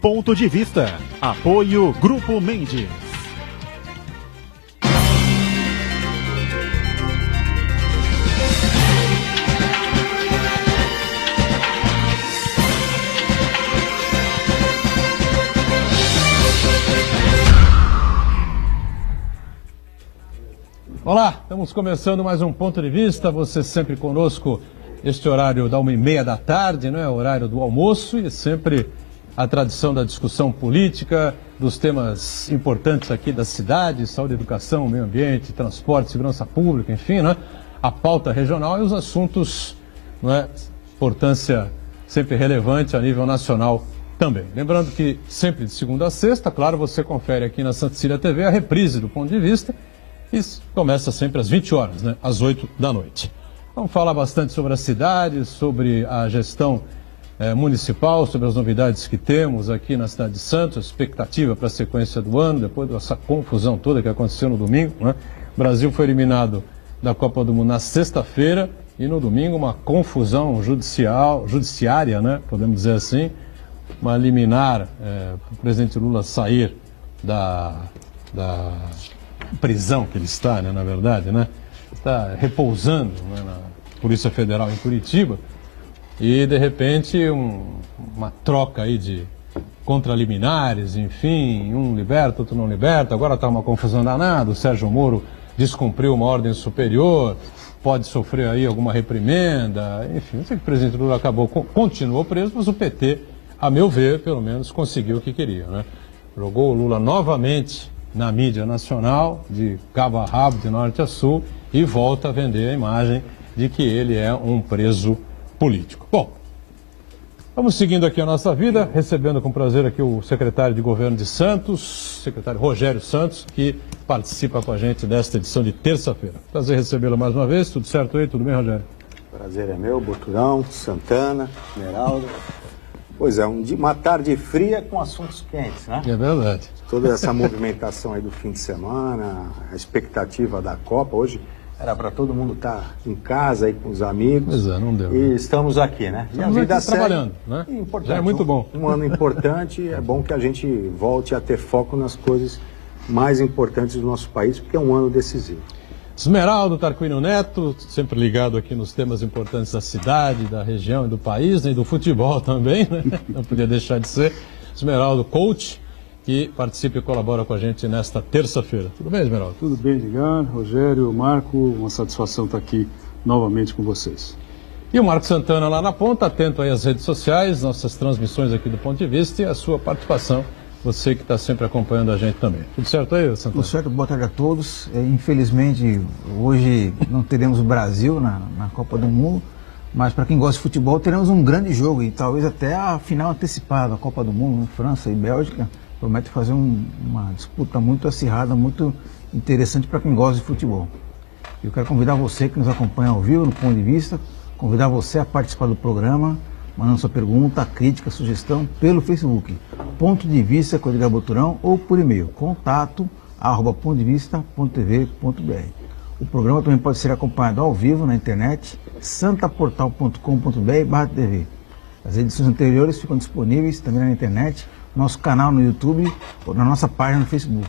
Ponto de Vista. Apoio Grupo Mendes. Olá, estamos começando mais um Ponto de Vista, você sempre conosco, este horário da 1h30 da tarde, não é? O horário do almoço e sempre a tradição da discussão política, dos temas importantes aqui da cidade, saúde, educação, meio ambiente, transporte, segurança pública, enfim, né? A pauta regional e os assuntos, não é? Importância sempre relevante a nível nacional também. Lembrando que sempre de segunda a sexta, claro, você confere aqui na Santa Cecília TV a reprise do Ponto de Vista. Isso começa sempre às 20 horas, né? Às 8 da noite. Vamos falar bastante sobre a cidade, sobre a gestão municipal, sobre as novidades que temos aqui na cidade de Santos, a expectativa para a sequência do ano, depois dessa confusão toda que aconteceu no domingo, né? O Brasil foi eliminado da Copa do Mundo na sexta-feira e no domingo uma confusão judiciária, né? Podemos dizer assim, uma liminar para o presidente Lula sair da prisão que ele está, né, na verdade, né? Está repousando, né, na Polícia Federal em Curitiba e, de repente, uma troca aí de contraliminares, enfim, um liberta, outro não liberta, agora está uma confusão danada, o Sérgio Moro descumpriu uma ordem superior, pode sofrer aí alguma reprimenda, enfim, eu sei que o presidente Lula continuou preso, mas o PT, a meu ver, pelo menos, conseguiu o que queria, né? Jogou o Lula novamente na mídia nacional, de cabo a rabo, de norte a sul, e volta a vender a imagem de que ele é um preso político. Bom, vamos seguindo aqui a nossa vida, recebendo com prazer aqui o secretário de Governo de Santos, secretário Rogério Santos, que participa com a gente desta edição de terça-feira. Prazer recebê-lo mais uma vez, tudo certo aí? Tudo bem, Rogério? Prazer é meu, Boturão, Santana, Esmeralda. Pois é, uma tarde fria com assuntos quentes, né? É verdade. Toda essa movimentação aí do fim de semana, a expectativa da Copa. Hoje era para todo mundo estar em casa aí com os amigos. Pois é, não deu. E estamos aqui, né? Estamos e a vida aqui trabalhando, né? Já é muito bom. Um ano importante, é bom que a gente volte a ter foco nas coisas mais importantes do nosso país, porque é um ano decisivo. Esmeraldo Tarquínio Neto, sempre ligado aqui nos temas importantes da cidade, da região e do país, né, e do futebol também, né? Não podia deixar de ser. Esmeraldo, coach, que participa e colabora com a gente nesta terça-feira. Tudo bem, Esmeraldo? Tudo bem, Edgar, Rogério, Marco, uma satisfação estar aqui novamente com vocês. E o Marco Santana lá na ponta, atento aí às redes sociais, nossas transmissões aqui do Ponto de Vista e a sua participação. Você que está sempre acompanhando a gente também. Tudo certo aí, Santana? Tudo certo, boa tarde a todos. Infelizmente, hoje não teremos o Brasil na Copa do Mundo, mas para quem gosta de futebol, teremos um grande jogo e talvez até a final antecipada da Copa do Mundo, né? França e Bélgica. Promete fazer uma disputa muito acirrada, muito interessante para quem gosta de futebol. Eu quero convidar você que nos acompanha ao vivo, no Ponto de Vista, convidar você a participar do programa, mandando sua pergunta, crítica, sugestão pelo Facebook, Ponto de Vista com Edgar Boturão, ou por e-mail, contato@pontodevista.tv.br. O programa também pode ser acompanhado ao vivo na internet, santaportal.com.br/tv. As edições anteriores ficam disponíveis também na internet, no nosso canal no YouTube ou na nossa página no Facebook.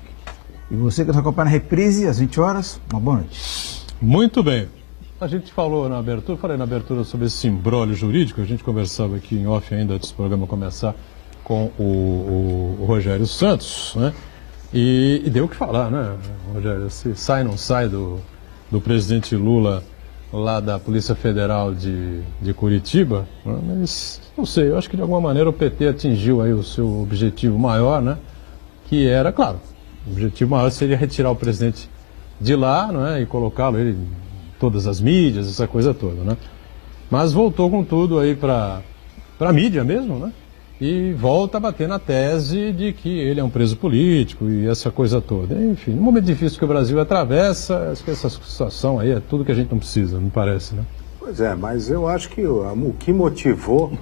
E você que nos acompanha na reprise, às 20 horas, uma boa noite. Muito bem. A gente falei na abertura sobre esse imbróglio jurídico, a gente conversava aqui em off ainda antes do programa começar com o Rogério Santos, né? E deu o que falar, né, Rogério? Se sai ou não sai do presidente Lula lá da Polícia Federal de Curitiba, né? Mas não sei, eu acho que de alguma maneira o PT atingiu aí o seu objetivo maior, né? Que era, claro, o objetivo maior seria retirar o presidente de lá, não é? E colocá-lo ele todas as mídias, essa coisa toda, né? Mas voltou com tudo aí para a mídia mesmo, né? E volta a bater na tese de que ele é um preso político e essa coisa toda. Enfim, num momento difícil que o Brasil atravessa, acho que essa situação aí é tudo que a gente não precisa, não parece, né? Pois é, mas eu acho que o que motivou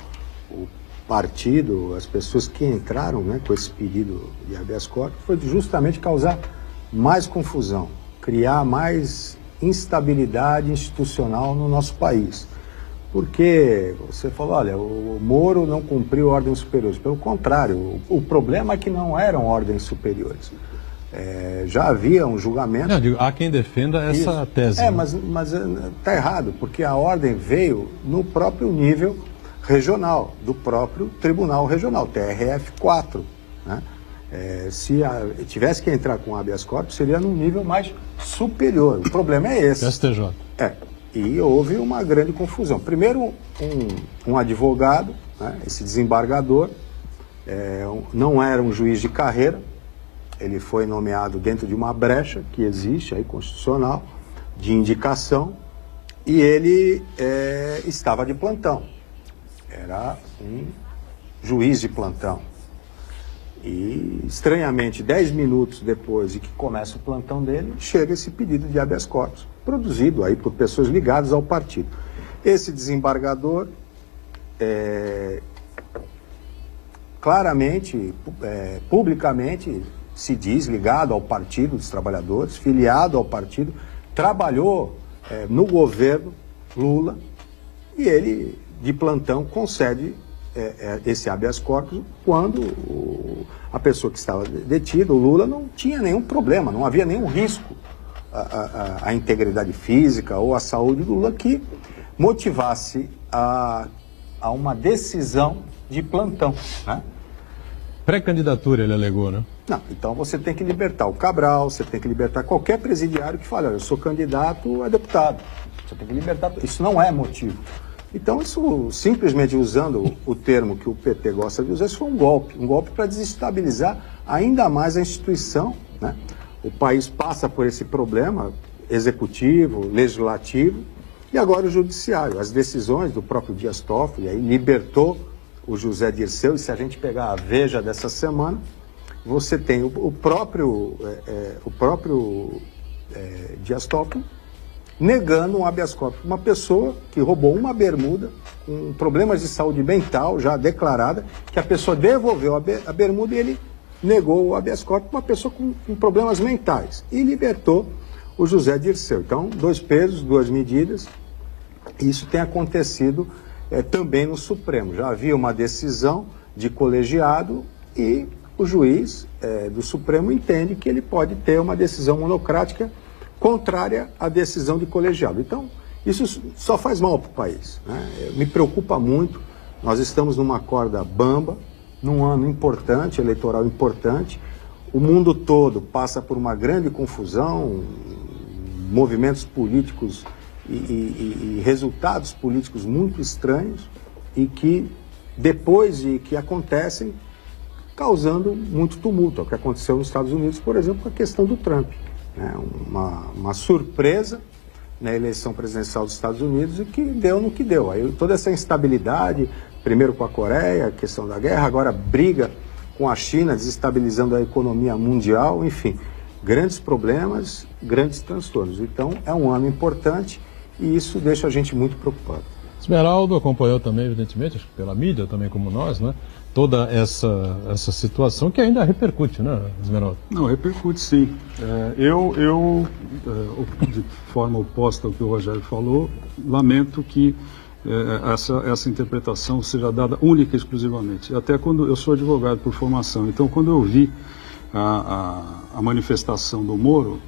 o partido, as pessoas que entraram, né, com esse pedido de habeas corpus, foi justamente causar mais confusão, criar mais instabilidade institucional no nosso país. porque você falou, olha, o Moro não cumpriu ordens superiores. Pelo contrário, o problema é que não eram ordens superiores. Já havia um julgamento... Não, digo, há quem defenda essa tese. Mas está errado, porque a ordem veio no próprio nível regional, do próprio Tribunal Regional, TRF4. Né? Se tivesse que entrar com habeas corpus, seria num nível mais superior. O problema é esse. STJ. E houve uma grande confusão. Primeiro, um advogado, né, esse desembargador, não era um juiz de carreira, ele foi nomeado dentro de uma brecha que existe aí, constitucional, de indicação, e ele estava de plantão. Era um juiz de plantão. E, estranhamente, 10 minutos depois de que começa o plantão dele, chega esse pedido de habeas corpus, produzido aí por pessoas ligadas ao partido. Esse desembargador, claramente, publicamente, se diz ligado ao Partido dos Trabalhadores, filiado ao partido, trabalhou no governo Lula, e ele, de plantão, concede esse habeas corpus quando a pessoa que estava detida, o Lula, não tinha nenhum problema, não havia nenhum risco à integridade física ou à saúde do Lula que motivasse a uma decisão de plantão, né? Pré-candidatura, ele alegou, né? Não, então você tem que libertar o Cabral, você tem que libertar qualquer presidiário que fale, olha, eu sou candidato a deputado. Você tem que libertar, isso não é motivo. Então, isso, simplesmente usando o termo que o PT gosta de usar, isso foi um golpe para desestabilizar ainda mais a instituição, né? O país passa por esse problema executivo, legislativo e agora o judiciário. As decisões do próprio Dias Toffoli aí libertou o José Dirceu, e se a gente pegar a Veja dessa semana, você tem o próprio Dias Toffoli negando um habeas corpus. Uma pessoa que roubou uma bermuda, com problemas de saúde mental já declarada, que a pessoa devolveu a bermuda e ele negou o habeas corpus, uma pessoa com problemas mentais, e libertou o José Dirceu. Então, 2 pesos, 2 medidas, isso tem acontecido também no Supremo. Já havia uma decisão de colegiado e o juiz do Supremo entende que ele pode ter uma decisão monocrática contrária à decisão de colegiado. Então, isso só faz mal para o país, né? Me preocupa muito. Nós estamos numa corda bamba, num ano importante, eleitoral importante. O mundo todo passa por uma grande confusão, movimentos políticos e resultados políticos muito estranhos e que, depois de que acontecem, causando muito tumulto. É o que aconteceu nos Estados Unidos, por exemplo, com a questão do Trump. Uma surpresa na eleição presidencial dos Estados Unidos e que deu no que deu. Aí toda essa instabilidade, primeiro com a Coreia, a questão da guerra, agora briga com a China, desestabilizando a economia mundial, enfim, grandes problemas, grandes transtornos. Então, é um ano importante e isso deixa a gente muito preocupado. Esmeraldo acompanhou também, evidentemente, acho que pela mídia também como nós, né? Toda essa situação que ainda repercute, né, Esmeraldo? Não, repercute sim. De forma oposta ao que o Rogério falou, lamento que essa interpretação seja dada única e exclusivamente. Até quando eu sou advogado por formação, então quando eu vi a manifestação do Moro,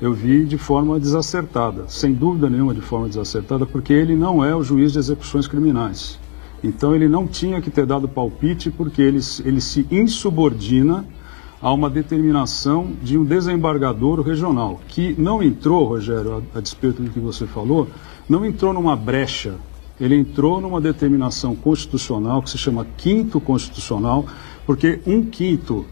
eu vi de forma desacertada, sem dúvida nenhuma de forma desacertada, porque ele não é o juiz de execuções criminais. Então ele não tinha que ter dado palpite porque ele se insubordina a uma determinação de um desembargador regional, que não entrou, Rogério, a despeito do que você falou, não entrou numa brecha, ele entrou numa determinação constitucional que se chama quinto constitucional, porque 1/5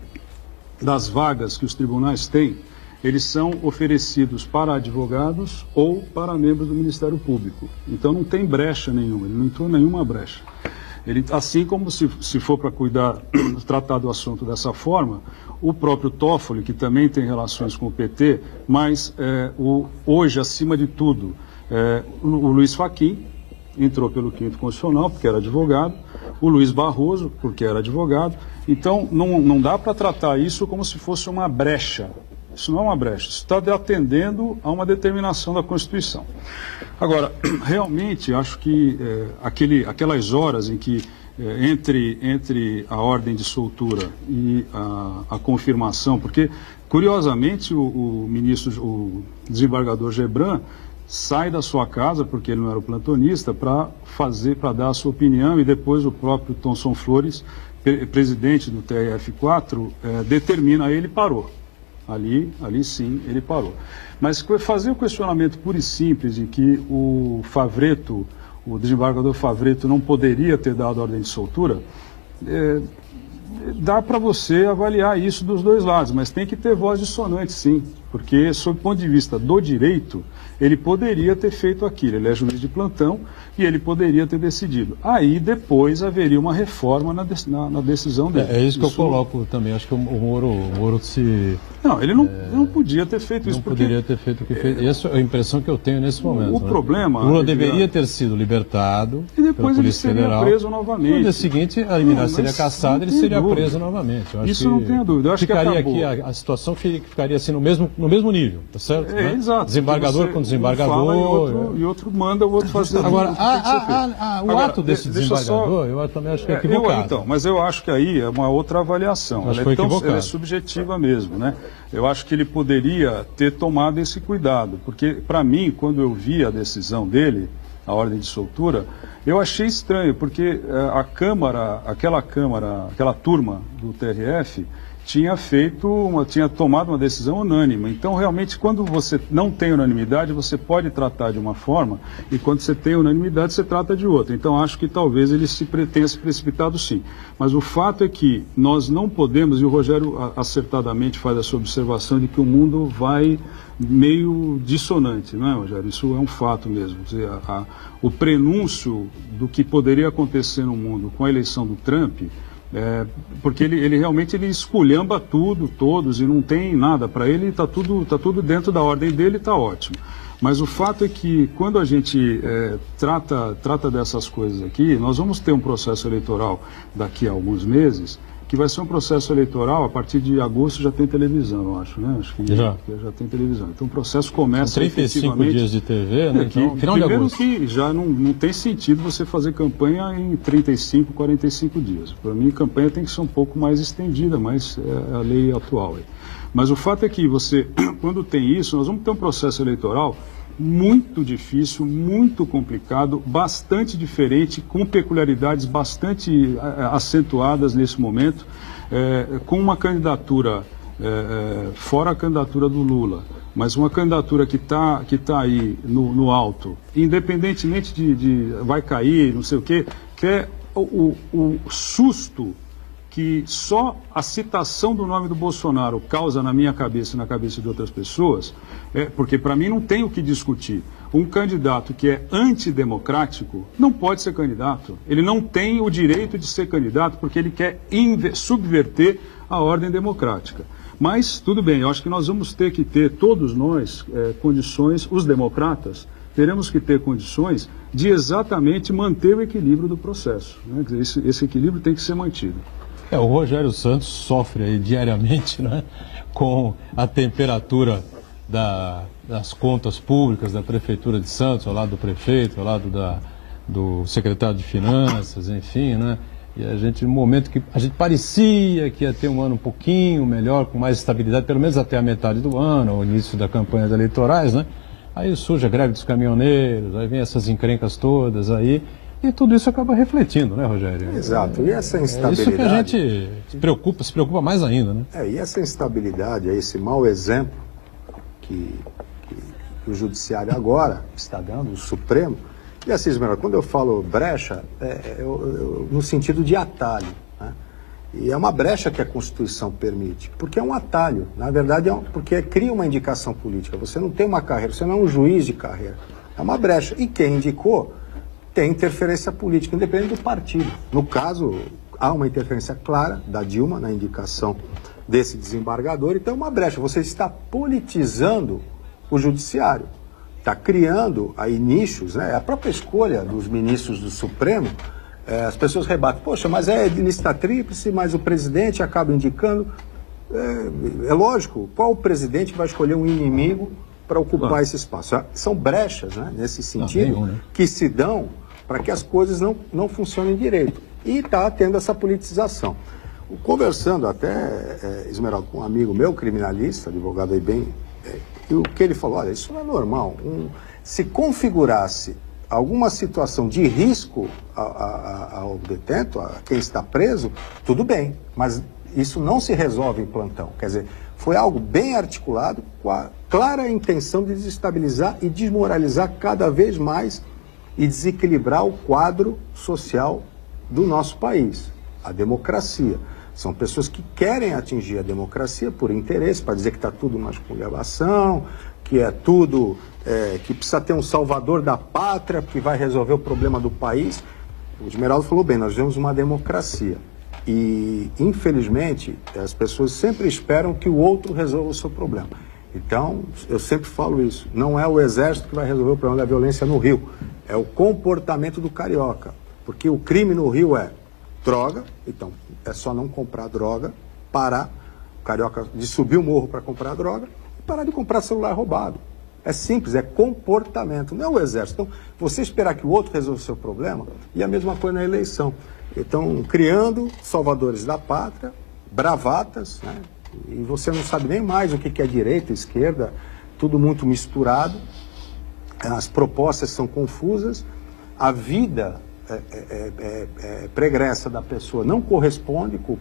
das vagas que os tribunais têm, eles são oferecidos para advogados ou para membros do Ministério Público. Então não tem brecha nenhuma, ele não entrou nenhuma brecha. Ele, assim como se for para tratar do assunto dessa forma, o próprio Toffoli, que também tem relações com o PT, mas hoje, acima de tudo, o Luiz Fachin entrou pelo quinto constitucional, porque era advogado, o Luiz Barroso, porque era advogado. Então não dá para tratar isso como se fosse uma brecha Isso não é uma brecha, isso está atendendo a uma determinação da Constituição. Agora, realmente, acho que aquelas horas em que entre a ordem de soltura e a confirmação, porque, curiosamente, o desembargador Gebran sai da sua casa, porque ele não era o plantonista, para dar a sua opinião, e depois o próprio Thomson Flores, presidente do TRF4, determina, aí ele parou. Ali sim, ele parou. Mas fazer o questionamento puro e simples de que o desembargador Favretto não poderia ter dado ordem de soltura, dá para você avaliar isso dos dois lados, mas tem que ter voz dissonante, sim, porque, sob o ponto de vista do direito, ele poderia ter feito aquilo, ele é juiz de plantão e ele poderia ter decidido. Aí, depois, haveria uma reforma na decisão dele. É isso que eu coloco também, acho que o Moro se... Não, ele não podia ter feito isso. Não poderia ter feito o que fez. Essa é a impressão que eu tenho nesse momento. O problema... Lula deveria ter sido libertado e depois ele seria Federal. Preso novamente. No dia seguinte, a liminar seria cassada e ele seria preso novamente. Eu acho isso não tenho dúvida. Eu acho ficaria que aqui a situação ficaria assim no mesmo nível, tá certo? Né? Exato. Desembargador com desembargador. E outro manda o outro fazer. Agora, o ato desse desembargador, eu também acho que é equivocado. Mas eu acho que aí é uma outra avaliação. Ela é subjetiva mesmo, né? Eu acho que ele poderia ter tomado esse cuidado, porque, para mim, quando eu vi a decisão dele, a ordem de soltura, eu achei estranho, porque aquela turma do TRF tinha tomado uma decisão unânime. Então, realmente, quando você não tem unanimidade, você pode tratar de uma forma, e quando você tem unanimidade, você trata de outra. Então, acho que talvez ele tenha se precipitado, sim. Mas o fato é que nós não podemos, e o Rogério acertadamente faz essa observação de que o mundo vai meio dissonante, não é, Rogério? Isso é um fato mesmo. Quer dizer, o prenúncio do que poderia acontecer no mundo com a eleição do Trump, porque ele realmente esculhamba todos, e não tem nada. Para ele está tudo dentro da ordem dele, está ótimo. Mas o fato é que quando a gente trata dessas coisas aqui, nós vamos ter um processo eleitoral daqui a alguns meses, que vai ser um processo eleitoral, a partir de agosto já tem televisão, eu acho, né? Acho que já tem televisão. Então o processo começa 35 dias de TV, né? Então, final de agosto. Primeiro que já não tem sentido você fazer campanha em 35, 45 dias. Para mim, campanha tem que ser um pouco mais estendida, mas é a lei atual. Mas o fato é que você, quando tem isso, nós vamos ter um processo eleitoral muito difícil, muito complicado, bastante diferente, com peculiaridades bastante acentuadas nesse momento, com uma candidatura, fora a candidatura do Lula, mas uma candidatura que tá aí no alto, independentemente de vai cair, não sei o quê, que é o susto que só a citação do nome do Bolsonaro causa na minha cabeça e na cabeça de outras pessoas, porque para mim não tem o que discutir. Um candidato que é antidemocrático não pode ser candidato. Ele não tem o direito de ser candidato porque ele quer subverter a ordem democrática. Mas, tudo bem, eu acho que nós vamos ter que ter, todos nós, condições, os democratas, teremos que ter condições de exatamente manter o equilíbrio do processo, né? Quer dizer, esse equilíbrio tem que ser mantido. O Rogério Santos sofre aí diariamente, né, com a temperatura das contas públicas da Prefeitura de Santos, ao lado do prefeito, ao lado do secretário de Finanças, enfim, né? E a gente, no momento que a gente parecia que ia ter um ano um pouquinho melhor, com mais estabilidade, pelo menos até a metade do ano, o início das campanhas eleitorais, né? Aí surge a greve dos caminhoneiros, aí vem essas encrencas todas aí. E tudo isso acaba refletindo, né, Rogério? Exato. E essa instabilidade... isso que a gente se preocupa mais ainda, né? E essa instabilidade, esse mau exemplo que o Judiciário agora está dando, o Supremo... E assim, Esmeralda, quando eu falo brecha, no sentido de atalho, né? E é uma brecha que a Constituição permite, porque é um atalho. Na verdade, porque cria uma indicação política. Você não tem uma carreira, você não é um juiz de carreira. É uma brecha. E quem indicou... tem interferência política, independente do partido. No caso, há uma interferência clara da Dilma na indicação desse desembargador, então é uma brecha. Você está politizando o judiciário, está criando aí nichos, né? A própria escolha dos ministros do Supremo, as pessoas rebatem, poxa, mas é de lista tríplice, mas o presidente acaba indicando. É lógico, qual presidente vai escolher um inimigo para ocupar Claro. esse espaço? São brechas, né, nesse sentido, nenhum, né? que se dão para que as coisas não funcionem direito. E está tendo essa politização. Conversando até, Esmeralda, com um amigo meu, criminalista, advogado aí bem, e o que ele falou, olha, isso não é normal. Se configurasse alguma situação de risco ao detento, a quem está preso, tudo bem, mas isso não se resolve em plantão. Quer dizer, foi algo bem articulado, com a clara intenção de desestabilizar e desmoralizar cada vez mais e desequilibrar o quadro social do nosso país, a democracia. São pessoas que querem atingir a democracia por interesse, para dizer que está tudo uma esculhambação, que é tudo, que precisa ter um salvador da pátria, que vai resolver o problema do país. O Esmeraldo falou bem, nós vivemos uma democracia. E, infelizmente, as pessoas sempre esperam que o outro resolva o seu problema. Então, eu sempre falo isso, não é o exército que vai resolver o problema da violência no Rio, é o comportamento do carioca. Porque o crime no Rio é droga, então é só não comprar droga, parar, o carioca de subir o morro para comprar droga e parar de comprar celular roubado. É simples, é comportamento, não é o exército. Então, você esperar que o outro resolva o seu problema, e a mesma coisa na eleição. Estão criando salvadores da pátria, bravatas, né? E você não sabe nem mais o que é direita, esquerda, tudo muito misturado, as propostas são confusas, a vida pregressa da pessoa não corresponde com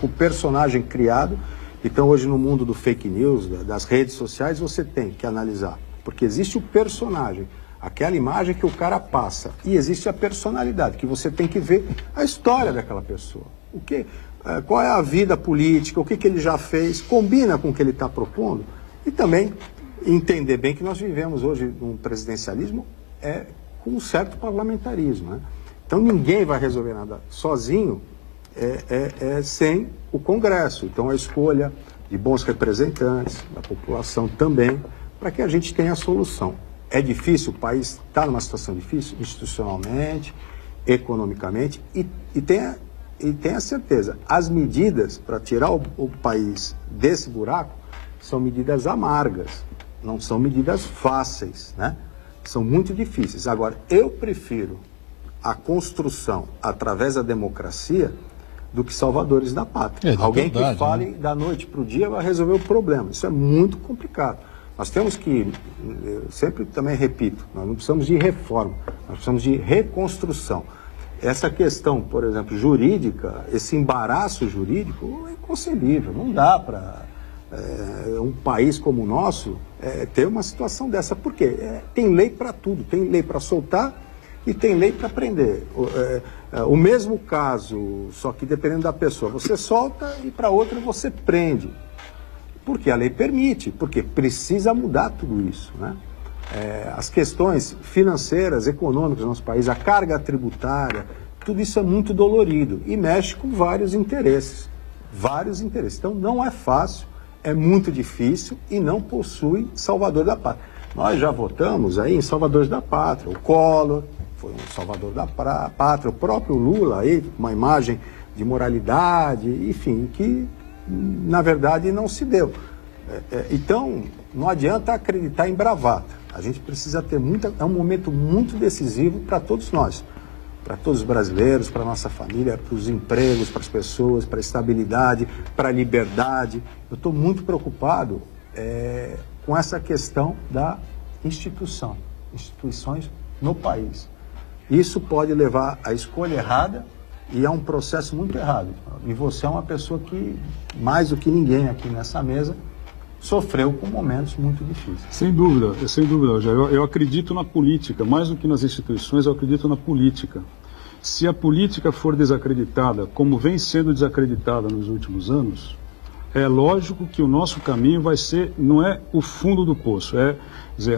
o personagem criado. Então, hoje, no mundo do fake news, das redes sociais, você tem que analisar, porque existe o personagem, aquela imagem que o cara passa, e existe a personalidade, que você tem que ver a história daquela pessoa. Qual é a vida política, o que ele já fez, combina com o que ele está propondo, e também entender bem que nós vivemos hoje num presidencialismo com um certo parlamentarismo, né? Então, ninguém vai resolver nada sozinho sem o Congresso. Então, a escolha de bons representantes, da população também, para que a gente tenha a solução. É difícil, o país está numa situação difícil, institucionalmente, economicamente, e tenha certeza, as medidas para tirar o país desse buraco são medidas amargas, não são medidas fáceis, né? São muito difíceis. Agora, eu prefiro a construção através da democracia do que salvadores da pátria. Alguém que fale da noite para o dia vai resolver o problema. Isso é muito complicado. Nós temos que, eu sempre também repito, nós não precisamos de reforma, nós precisamos de reconstrução. Essa questão, por exemplo, jurídica, esse embaraço jurídico é inconcebível. Não dá para um país como o nosso ter uma situação dessa. Por quê? Tem lei para tudo, tem lei para soltar e tem lei para prender. O mesmo caso, só que dependendo da pessoa, você solta e para outra você prende. Porque a lei permite, porque precisa mudar tudo isso, né? As questões financeiras, econômicas do nosso país, a carga tributária, tudo isso é muito dolorido e mexe com vários interesses. Vários interesses. Então não é fácil, é muito difícil e não possui salvador da pátria. Nós já votamos aí em salvadores da pátria. O Collor foi um salvador da pátria, o próprio Lula aí, uma imagem de moralidade, enfim, que na verdade não se deu. Então, não adianta acreditar em bravata. A gente precisa ter é um momento muito decisivo para todos nós, para todos os brasileiros, para a nossa família, para os empregos, para as pessoas, para a estabilidade, para a liberdade. Eu estou muito preocupado com essa questão da instituições no país. Isso pode levar à escolha errada e a um processo muito errado. E você é uma pessoa que, mais do que ninguém aqui nessa mesa, sofreu com momentos muito difíceis. Sem dúvida, Rogério. Eu acredito na política, mais do que nas instituições, eu acredito na política. Se a política for desacreditada, como vem sendo desacreditada nos últimos anos, é lógico que o nosso caminho vai ser, não é o fundo do poço, é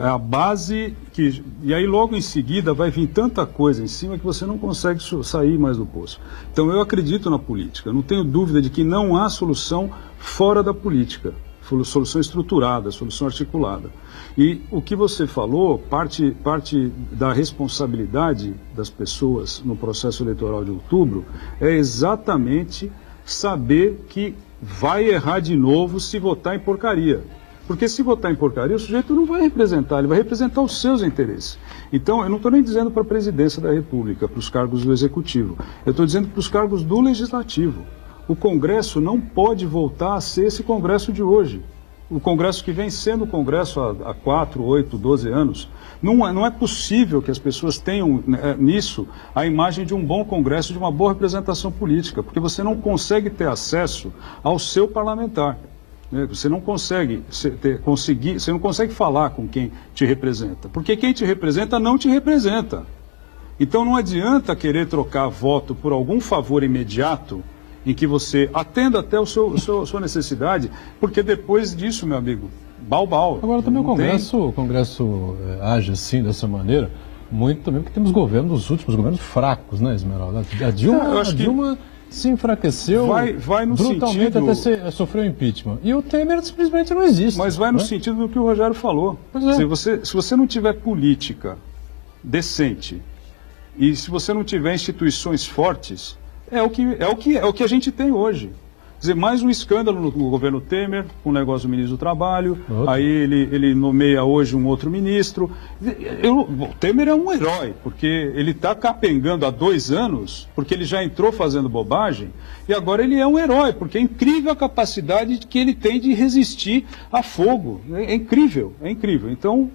a base que... E aí logo em seguida vai vir tanta coisa em cima que você não consegue sair mais do poço. Então eu acredito na política, não tenho dúvida de que não há solução fora da política. Solução estruturada, solução articulada. E o que você falou, parte da responsabilidade das pessoas no processo eleitoral de outubro é exatamente saber que vai errar de novo se votar em porcaria. Porque se votar em porcaria, o sujeito não vai representar, ele vai representar os seus interesses. Então, eu não estou nem dizendo para a presidência da República, para os cargos do Executivo. Eu estou dizendo para os cargos do Legislativo. O Congresso não pode voltar a ser esse Congresso de hoje. O Congresso que vem sendo o Congresso há 4, 8, 12 anos. Não é possível que as pessoas tenham nisso a imagem de um bom Congresso, de uma boa representação política, porque você não consegue ter acesso ao seu parlamentar. Você não consegue você não consegue falar com quem te representa, porque quem te representa não te representa. Então não adianta querer trocar voto por algum favor imediato em que você atenda até a sua necessidade, porque depois disso, meu amigo, balbal. Agora também o Congresso age assim, dessa maneira, muito também porque temos os últimos governos fracos, né, Esmeralda? A Dilma se enfraqueceu vai no brutalmente sentido... até sofreu impeachment. E o Temer simplesmente não existe. Mas vai no sentido do que o Rogério falou. Se você não tiver política decente e se você não tiver instituições fortes, é o que a gente tem hoje. Quer dizer, mais um escândalo no governo Temer, com o negócio do ministro do Trabalho, aí ele nomeia hoje um outro ministro. O Temer é um herói, porque ele está capengando há 2 anos, porque ele já entrou fazendo bobagem, e agora ele é um herói, porque é incrível a capacidade que ele tem de resistir a fogo. É incrível, é incrível. Então,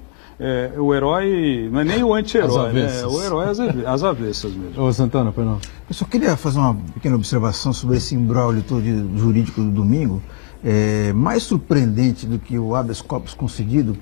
o herói não é nem o anti-herói, né? É o herói às avessas mesmo. Ô, Santana, pois não. Eu só queria fazer uma pequena observação sobre esse imbróglio todo jurídico do domingo. Mais surpreendente do que o habeas corpus concedido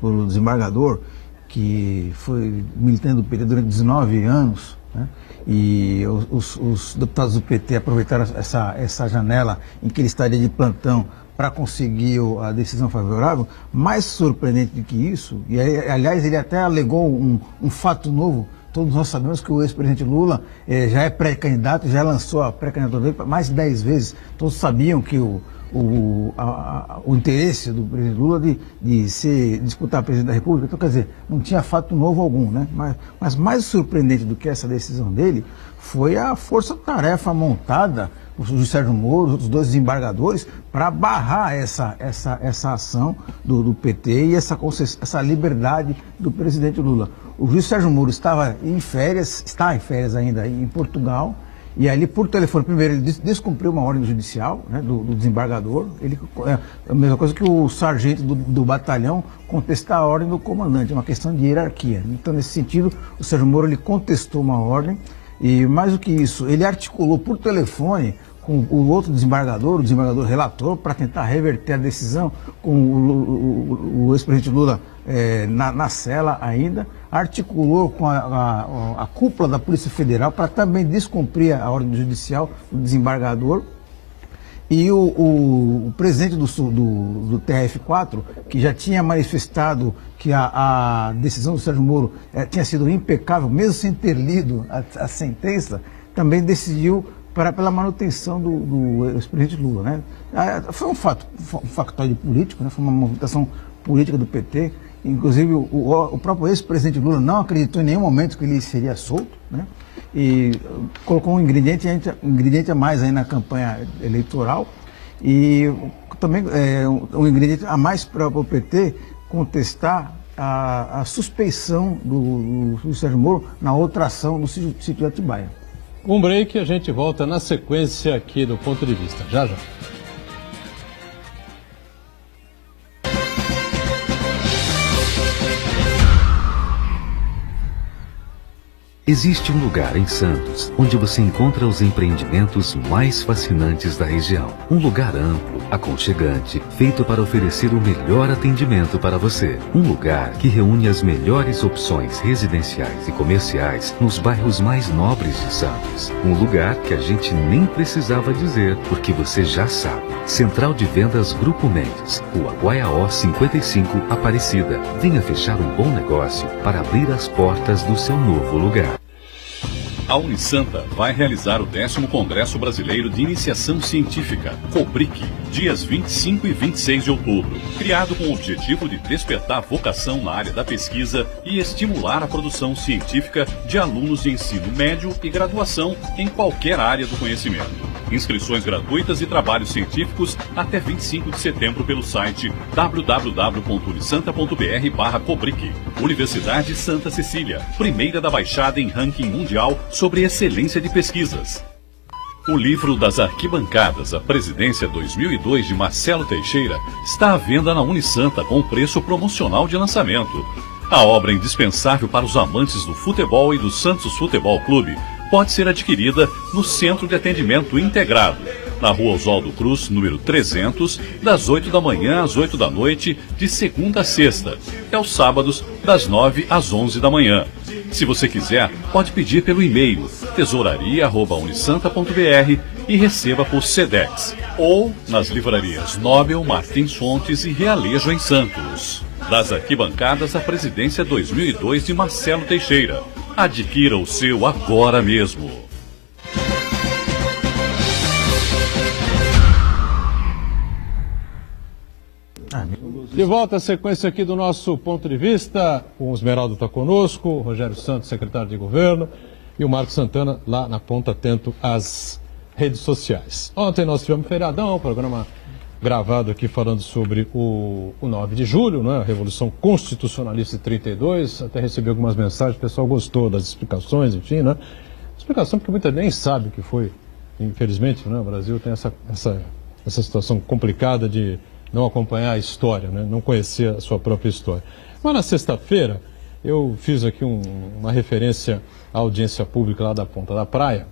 pelo desembargador, que foi militante do PT durante 19 anos, né? E os deputados do PT aproveitaram essa janela em que ele estaria de plantão para conseguir a decisão favorável. Mais surpreendente do que isso, e aliás ele até alegou um fato novo. Todos nós sabemos que o ex-presidente Lula já é pré-candidato, já lançou a pré-candidatura dele mais de 10 vezes. Todos sabiam que o interesse do presidente Lula de disputar a presidência da República, então, quer dizer, não tinha fato novo algum, né? Mas mais surpreendente do que essa decisão dele foi a força-tarefa montada, o juiz Sérgio Moro, os outros 2 desembargadores, para barrar essa ação do PT e essa liberdade do presidente Lula. O juiz Sérgio Moro está em férias ainda em Portugal, e ali por telefone, primeiro ele descumpriu uma ordem judicial, né, do desembargador. É a mesma coisa que o sargento do batalhão contestar a ordem do comandante, é uma questão de hierarquia. Então, nesse sentido, o Sérgio Moro ele contestou uma ordem, e mais do que isso, ele articulou por telefone com o outro desembargador, o desembargador relator, para tentar reverter a decisão, com o ex-presidente Lula na cela ainda, articulou com a cúpula da Polícia Federal para também descumprir a ordem judicial do desembargador. E o presidente do TRF4, que já tinha manifestado que a decisão do Sérgio Moro tinha sido impecável, mesmo sem ter lido a sentença, também decidiu pela manutenção do ex-presidente Lula, né? Foi um factoide político, né? Foi uma movimentação política do PT. Inclusive, o próprio ex-presidente Lula não acreditou em nenhum momento que ele seria solto, né? E colocou um ingrediente a mais aí na campanha eleitoral, e também um ingrediente a mais para o PT contestar a suspeição do Sérgio Moro na outra ação do sítio de Atibaia. Um break, a gente volta na sequência aqui do Ponto de Vista. Já. Existe um lugar em Santos onde você encontra os empreendimentos mais fascinantes da região. Um lugar amplo, aconchegante, feito para oferecer o melhor atendimento para você. Um lugar que reúne as melhores opções residenciais e comerciais nos bairros mais nobres de Santos. Um lugar que a gente nem precisava dizer, porque você já sabe. Central de Vendas Grupo Mendes, Rua Guaiaó 55, Aparecida. Venha fechar um bom negócio para abrir as portas do seu novo lugar. A Unisanta vai realizar o 10º Congresso Brasileiro de Iniciação Científica, COBRIC, dias 25 e 26 de outubro, criado com o objetivo de despertar vocação na área da pesquisa e estimular a produção científica de alunos de ensino médio e graduação em qualquer área do conhecimento. Inscrições gratuitas e trabalhos científicos até 25 de setembro pelo site www.unisanta.br/Cobric. Universidade Santa Cecília, primeira da Baixada em ranking mundial sobre excelência de pesquisas. O livro das arquibancadas, a Presidência 2002 de Marcelo Teixeira, está à venda na Unisanta com preço promocional de lançamento. A obra indispensável para os amantes do futebol e do Santos Futebol Clube pode ser adquirida no Centro de Atendimento Integrado, na Rua Oswaldo Cruz, número 300, das 8 da manhã às 8 da noite, de segunda a sexta, e aos sábados, das 9 às 11 da manhã. Se você quiser, pode pedir pelo e-mail tesouraria@unisanta.br e receba por Sedex, ou nas livrarias Nobel, Martins Fontes e Realejo em Santos. Das arquibancadas, a Presidência 2002 de Marcelo Teixeira. Adquira o seu agora mesmo. De volta à sequência aqui do nosso ponto de vista. O Esmeraldo está conosco, o Rogério Santos, secretário de governo, e o Marcos Santana lá na ponta, atento às redes sociais. Ontem nós tivemos feriadão, programa gravado aqui falando sobre o 9 de julho, né, a Revolução Constitucionalista de 32. Até recebi algumas mensagens, o pessoal gostou das explicações, enfim, né? Explicação porque muita gente nem sabe o que foi, infelizmente, né? O Brasil tem essa situação complicada de não acompanhar a história, né? Não conhecer a sua própria história. Mas na sexta-feira eu fiz aqui uma referência à audiência pública lá da Ponta da Praia.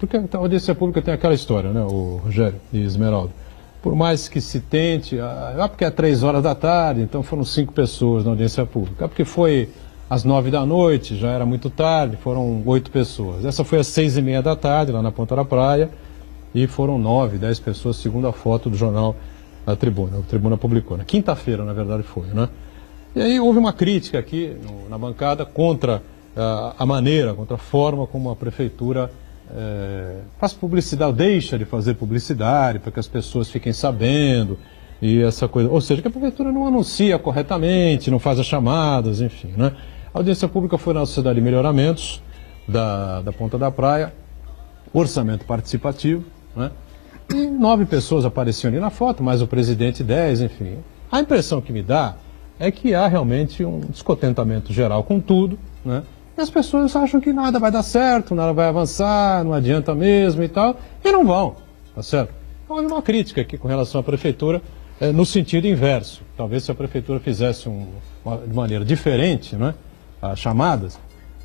Porque a audiência pública tem aquela história, né, o Rogério e Esmeralda. Por mais que se tente, porque é 3 horas da tarde, então foram 5 pessoas na audiência pública. Porque foi às 9 da noite, já era muito tarde, foram 8 pessoas. Essa foi às 6h30 da tarde, lá na Ponta da Praia, e foram 9, 10 pessoas, segundo a foto do jornal A Tribuna. A Tribuna publicou, na quinta-feira, na verdade, foi, né? E aí houve uma crítica aqui na bancada contra a maneira, contra a forma como a prefeitura faz publicidade, deixa de fazer publicidade para que as pessoas fiquem sabendo e essa coisa. Ou seja, que a prefeitura não anuncia corretamente, não faz as chamadas, enfim, né? A audiência pública foi na Sociedade de Melhoramentos da Ponta da Praia, orçamento participativo, né? E 9 pessoas apareciam ali na foto, mais o presidente 10, enfim. A impressão que me dá é que há realmente um descontentamento geral com tudo, né? E as pessoas acham que nada vai dar certo, nada vai avançar, não adianta mesmo e tal, e não vão, tá certo? Então, houve uma crítica aqui com relação à prefeitura no sentido inverso. Talvez se a prefeitura fizesse de maneira diferente, né, as chamadas,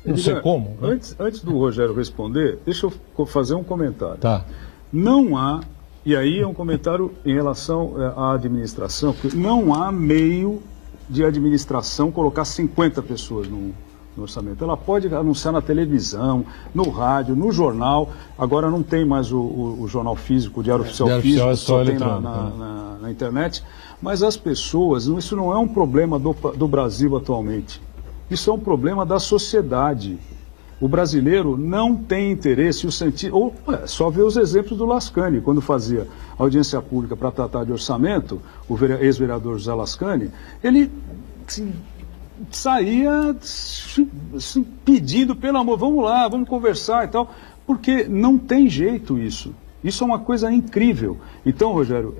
não sei como. Né? Antes do Rogério responder, deixa eu fazer um comentário. Tá. Não há, e aí é um comentário em relação à administração, porque não há meio de administração colocar 50 pessoas no orçamento. Ela pode anunciar na televisão, no rádio, no jornal. Agora não tem mais o jornal físico, o Diário Oficial físico, só tem na internet. Mas as pessoas, isso não é um problema do Brasil atualmente. Isso é um problema da sociedade. O brasileiro não tem interesse, só ver os exemplos do Lascani, quando fazia audiência pública para tratar de orçamento, o ex-vereador José Lascani, ele saía pedindo, pelo amor, vamos lá, vamos conversar e tal, porque não tem jeito isso. Isso é uma coisa incrível. Então, Rogério,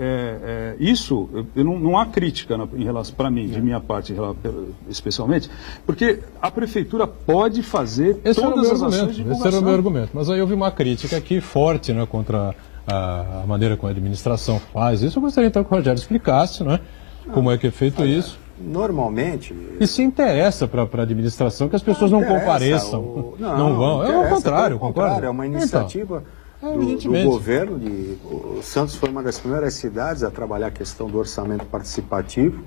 não há crítica em relação, para mim, de minha parte, especialmente, porque a prefeitura pode fazer todas as ações de conversão. Esse era o meu argumento. Mas aí houve uma crítica aqui forte, né, contra a maneira como a administração faz isso. Eu gostaria então que o Rogério explicasse, né, como é que é feito isso. Normalmente... E se interessa para a administração que as pessoas não compareçam, não vão. É o contrário, concorda? É uma iniciativa do governo. O Santos foi uma das primeiras cidades a trabalhar a questão do orçamento participativo,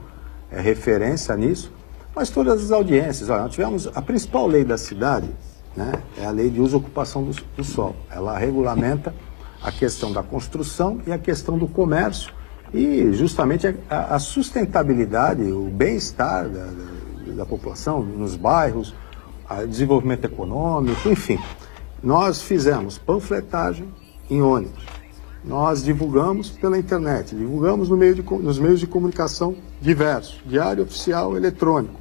é referência nisso. Mas todas as audiências, olha, nós tivemos a principal lei da cidade, né, é a lei de uso e ocupação do solo. Ela regulamenta a questão da construção e a questão do comércio, e justamente a sustentabilidade, o bem-estar da população nos bairros, o desenvolvimento econômico, enfim. Nós fizemos panfletagem em ônibus, nós divulgamos pela internet, divulgamos nos meios de comunicação diversos, diário oficial, eletrônico.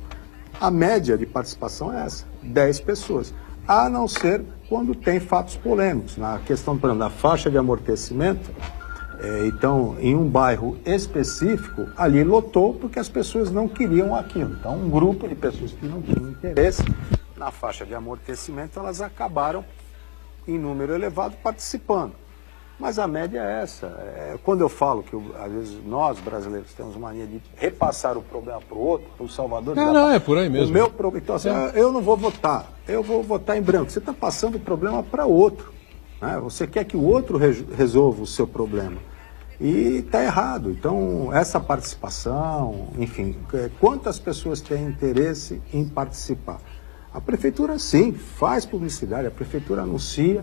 A média de participação é essa, 10 pessoas, a não ser quando tem fatos polêmicos. Na questão, por exemplo, da faixa de amortecimento, então, em um bairro específico, ali lotou porque as pessoas não queriam aquilo. Então, um grupo de pessoas que não tinham interesse na faixa de amortecimento, elas acabaram, em número elevado, participando. Mas a média é essa. Quando eu falo que, às vezes, nós, brasileiros, temos mania de repassar o problema para o outro, para o Salvador... Não, é por aí mesmo. O meu problema... Então, assim, eu não vou votar, eu vou votar em branco. Você está passando o problema para outro. Né? Você quer que o outro resolva o seu problema. E está errado. Então, essa participação, enfim, quantas pessoas têm interesse em participar? A prefeitura, sim, faz publicidade, a prefeitura anuncia.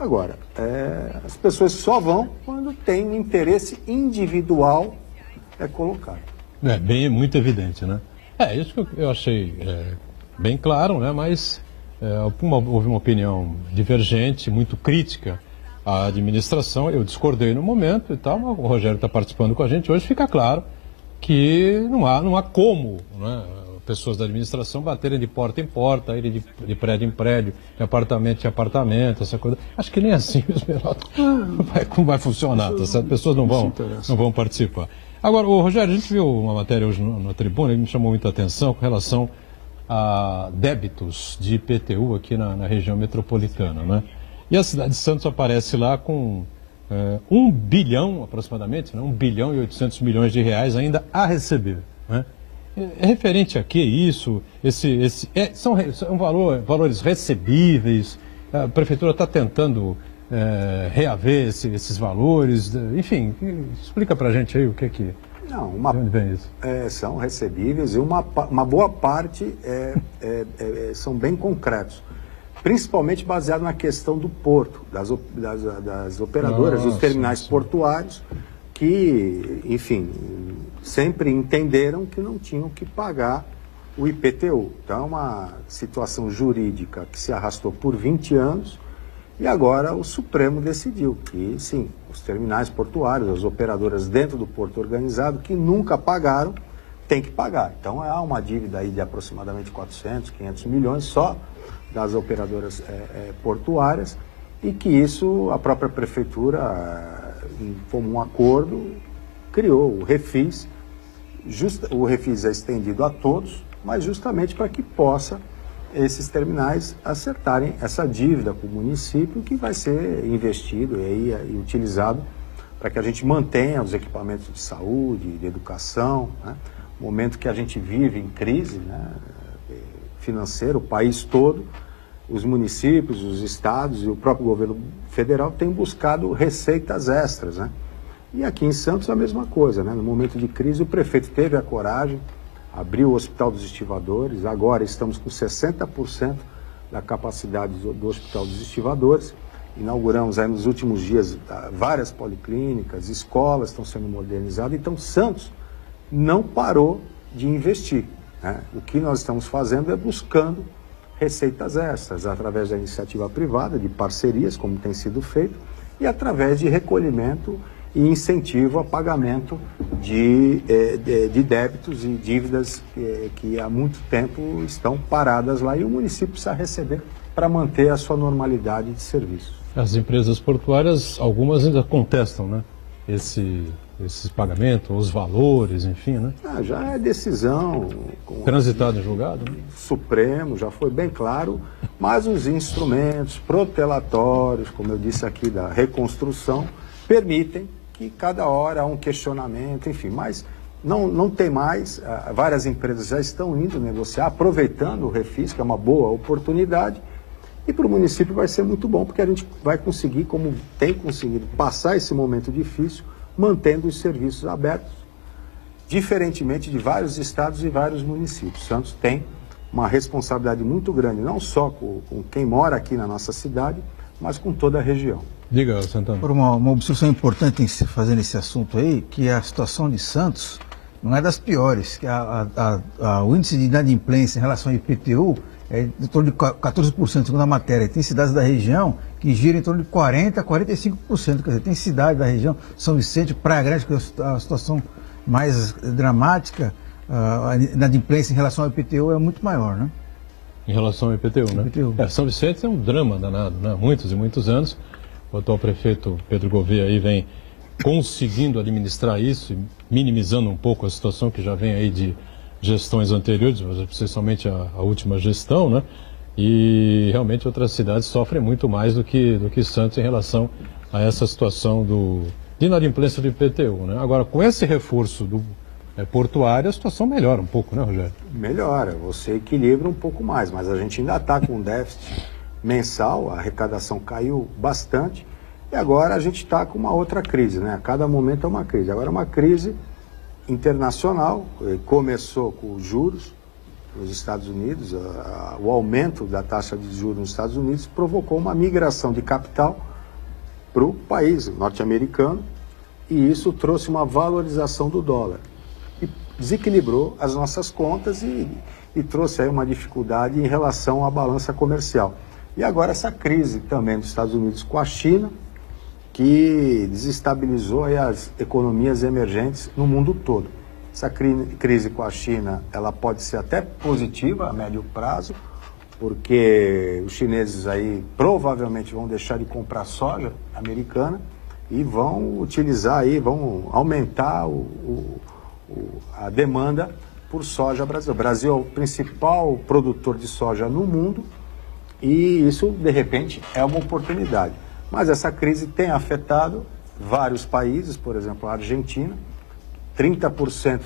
Agora, as pessoas só vão quando tem um interesse individual colocado. Muito evidente, né? Isso que eu achei bem claro, né? Mas houve uma opinião divergente, muito crítica à administração. Eu discordei no momento e tal, mas o Rogério está participando com a gente. Hoje fica claro que não há como, né, pessoas da administração baterem de porta em porta, irem de prédio em prédio, de apartamento em apartamento, essa coisa. Acho que nem assim, Esmeraldo, não vai funcionar, tá certo? Pessoas não vão participar. Agora, Rogério, a gente viu uma matéria hoje na Tribuna que me chamou muita atenção com relação a débitos de IPTU aqui na região metropolitana, né? E a cidade de Santos aparece lá com 1 bilhão, aproximadamente, né? 1 bilhão e 800 milhões de reais ainda a receber, né? É referente a que isso? São valores recebíveis? A prefeitura está tentando reaver esses valores? Enfim, explica para a gente aí o que é que... Não, de onde vem isso? São recebíveis e uma boa parte são bem concretos. Principalmente baseado na questão do porto, das operadoras, dos terminais portuários, que, enfim, sempre entenderam que não tinham que pagar o IPTU. Então, é uma situação jurídica que se arrastou por 20 anos e agora o Supremo decidiu que, sim, os terminais portuários, as operadoras dentro do porto organizado, que nunca pagaram, têm que pagar. Então, há uma dívida aí de aproximadamente 400, 500 milhões só das operadoras portuárias e que isso, a própria prefeitura, em comum acordo, criou o Refis. O Refis é estendido a todos, mas justamente para que possa esses terminais acertarem essa dívida com o município que vai ser investido e utilizado para que a gente mantenha os equipamentos de saúde, de educação, né? Momento que a gente vive em crise, né, financeira, o país todo, os municípios, os estados e o próprio governo federal têm buscado receitas extras, né? E aqui em Santos a mesma coisa, né? No momento de crise o prefeito teve a coragem, abriu o Hospital dos Estivadores, agora estamos com 60% da capacidade do Hospital dos Estivadores, inauguramos aí nos últimos dias várias policlínicas, escolas estão sendo modernizadas, então Santos não parou de investir, né? O que nós estamos fazendo é buscando receitas extras, através da iniciativa privada, de parcerias, como tem sido feito, e através de recolhimento e incentivo a pagamento de débitos e dívidas que há muito tempo estão paradas lá e o município precisa receber para manter a sua normalidade de serviços. As empresas portuárias, algumas ainda contestam, né, esses pagamentos, os valores, enfim, né? Já é decisão... Transitado em julgado, né? Supremo, já foi bem claro, mas os instrumentos protelatórios, como eu disse aqui, da reconstrução, permitem que cada hora há um questionamento, enfim, mas não tem mais, várias empresas já estão indo negociar, aproveitando o Refis, que é uma boa oportunidade, e para o município vai ser muito bom, porque a gente vai conseguir, como tem conseguido, passar esse momento difícil, mantendo os serviços abertos, diferentemente de vários estados e vários municípios. Santos tem uma responsabilidade muito grande, não só com quem mora aqui na nossa cidade, mas com toda a região. Diga, Santana. Por uma observação importante em se fazer nesse assunto aí, que a situação de Santos não é das piores, que o índice de inadimplência em relação ao IPTU é em torno de 14%, segundo a matéria. Tem cidades da região que giram em torno de 40% a 45%. Quer dizer, tem cidades da região, São Vicente, Praia Grande, que é a situação mais dramática, a inadimplência em relação ao IPTU é muito maior, né? Em relação ao IPTU, né? IPTU. São Vicente é um drama danado, né? Muitos e muitos anos. O atual prefeito Pedro Gouveia aí vem conseguindo administrar isso e minimizando um pouco a situação que já vem aí de gestões anteriores, mas especialmente a última gestão, né? E realmente outras cidades sofrem muito mais do que Santos em relação a essa situação de inadimplência do IPTU, né? Agora, com esse reforço do portuário, a situação melhora um pouco, né, Rogério? Melhora, você equilibra um pouco mais, mas a gente ainda está com um déficit mensal, a arrecadação caiu bastante e agora a gente está com uma outra crise, né? A cada momento é uma crise. Agora é uma crise internacional, começou com os juros nos Estados Unidos, o aumento da taxa de juros nos Estados Unidos provocou uma migração de capital para o país norte-americano e isso trouxe uma valorização do dólar. E desequilibrou as nossas contas e trouxe aí uma dificuldade em relação à balança comercial. E agora essa crise também dos Estados Unidos com a China, que desestabilizou aí as economias emergentes no mundo todo. Essa crise com a China, ela pode ser até positiva a médio prazo, porque os chineses aí provavelmente vão deixar de comprar soja americana e vão utilizar aí, vão aumentar a demanda por soja brasileira. O Brasil é o principal produtor de soja no mundo e isso, de repente, é uma oportunidade. Mas essa crise tem afetado vários países, por exemplo, a Argentina. 30%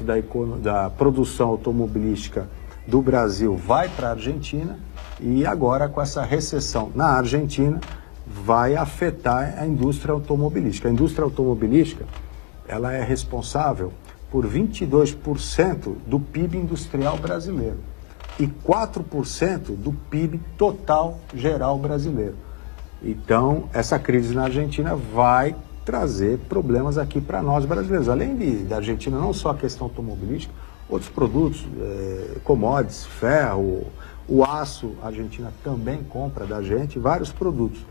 da produção automobilística do Brasil vai para a Argentina e agora com essa recessão na Argentina vai afetar a indústria automobilística. A indústria automobilística, ela é responsável por 22% do PIB industrial brasileiro e 4% do PIB total geral brasileiro. Então, essa crise na Argentina vai trazer problemas aqui para nós brasileiros. Além da Argentina, não só a questão automobilística, outros produtos, commodities, ferro, o aço, a Argentina também compra da gente, vários produtos.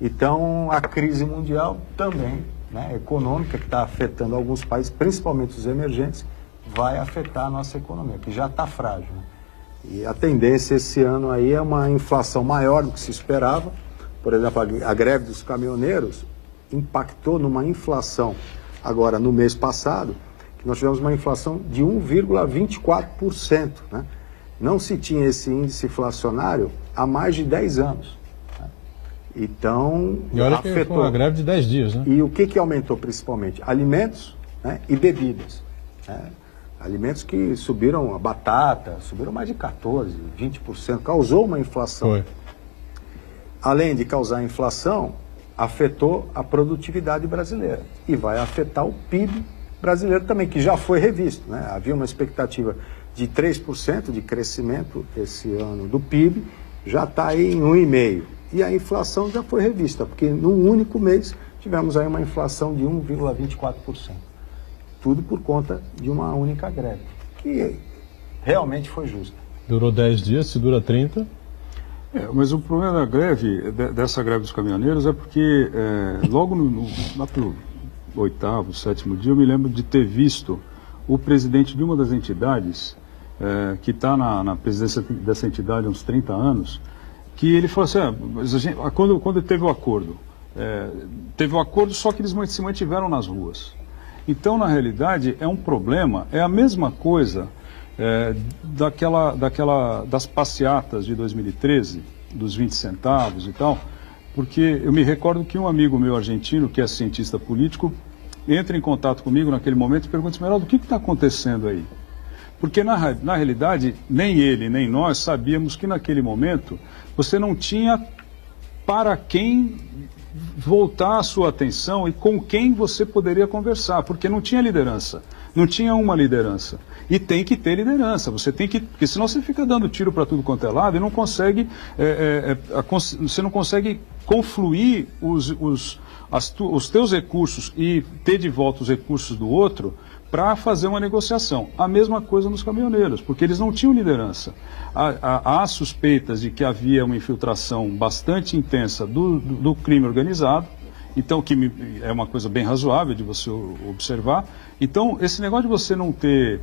Então, a crise mundial também, né, econômica, que está afetando alguns países, principalmente os emergentes, vai afetar a nossa economia, que já está frágil, né? E a tendência esse ano aí é uma inflação maior do que se esperava. Por exemplo, a greve dos caminhoneiros impactou numa inflação, agora no mês passado, que nós tivemos uma inflação de 1,24%. Né? Não se tinha esse índice inflacionário há mais de 10 anos. Né? Então, e olha afetou. Que foi uma greve de 10 dias, né? E o que aumentou principalmente? Alimentos, né, e bebidas. Né? Alimentos que subiram, a batata, subiram mais de 14%, 20%, causou uma inflação. Foi. Além de causar inflação, afetou a produtividade brasileira e vai afetar o PIB brasileiro também, que já foi revisto, né? Havia uma expectativa de 3% de crescimento esse ano do PIB, já está aí em 1,5%. E a inflação já foi revista, porque num único mês tivemos aí uma inflação de 1,24%. Tudo por conta de uma única greve, que realmente foi justa. Durou 10 dias, se dura 30... Mas o problema da greve, dessa greve dos caminhoneiros, é porque logo lá pelo 8º, 7º dia, eu me lembro de ter visto o presidente de uma das entidades, que está na presidência dessa entidade há uns 30 anos, que ele falou assim, quando teve o acordo, só que eles se mantiveram nas ruas. Então, na realidade, é um problema, é a mesma coisa... das passeatas de 2013, dos 20 centavos e tal, porque eu me recordo que um amigo meu argentino, que é cientista político, entra em contato comigo naquele momento e pergunta, Esmeraldo, o que está acontecendo aí? Porque na realidade, nem ele, nem nós sabíamos que naquele momento você não tinha para quem voltar a sua atenção e com quem você poderia conversar, porque não tinha liderança, não tinha uma liderança. E tem que ter liderança, porque senão você fica dando tiro para tudo quanto é lado e não consegue, você não consegue confluir os teus recursos e ter de volta os recursos do outro para fazer uma negociação. A mesma coisa nos caminhoneiros, porque eles não tinham liderança. Há suspeitas de que havia uma infiltração bastante intensa do crime organizado, então que é uma coisa bem razoável de você observar. Então, esse negócio de você não ter,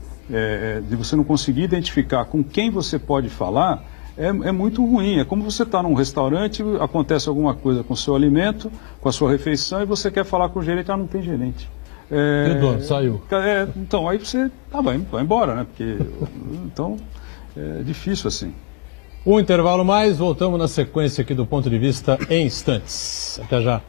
de você não conseguir identificar com quem você pode falar, é muito ruim. É como você está num restaurante, acontece alguma coisa com o seu alimento, com a sua refeição, e você quer falar com o gerente, não tem gerente. E o dono saiu. Então, aí você vai embora, né? Porque, então, é difícil assim. Um intervalo mais, voltamos na sequência aqui do Ponto de Vista em instantes. Até já.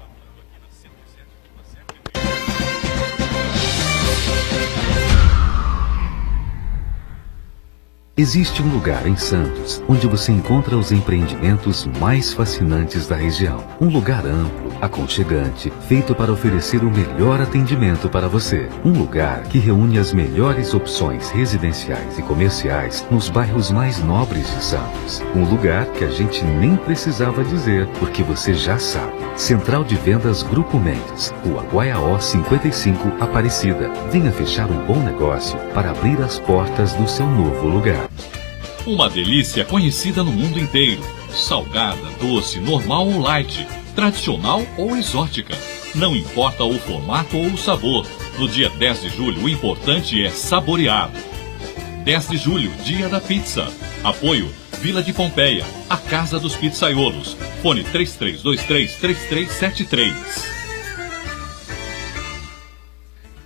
Existe um lugar em Santos onde você encontra os empreendimentos mais fascinantes da região. Um lugar amplo, aconchegante, feito para oferecer o melhor atendimento para você. Um lugar que reúne as melhores opções residenciais e comerciais nos bairros mais nobres de Santos. Um lugar que a gente nem precisava dizer, porque você já sabe. Central de Vendas Grupo Mendes, Rua Guaiaó 55, Aparecida. Venha fechar um bom negócio para abrir as portas do seu novo lugar. Uma delícia conhecida no mundo inteiro. Salgada, doce, normal ou light, tradicional ou exótica. Não importa o formato ou o sabor. No dia 10 de julho, o importante é saborear. 10 de julho, Dia da Pizza. Apoio Vila de Pompeia, a Casa dos Pizzaiolos. Fone 3323-3373.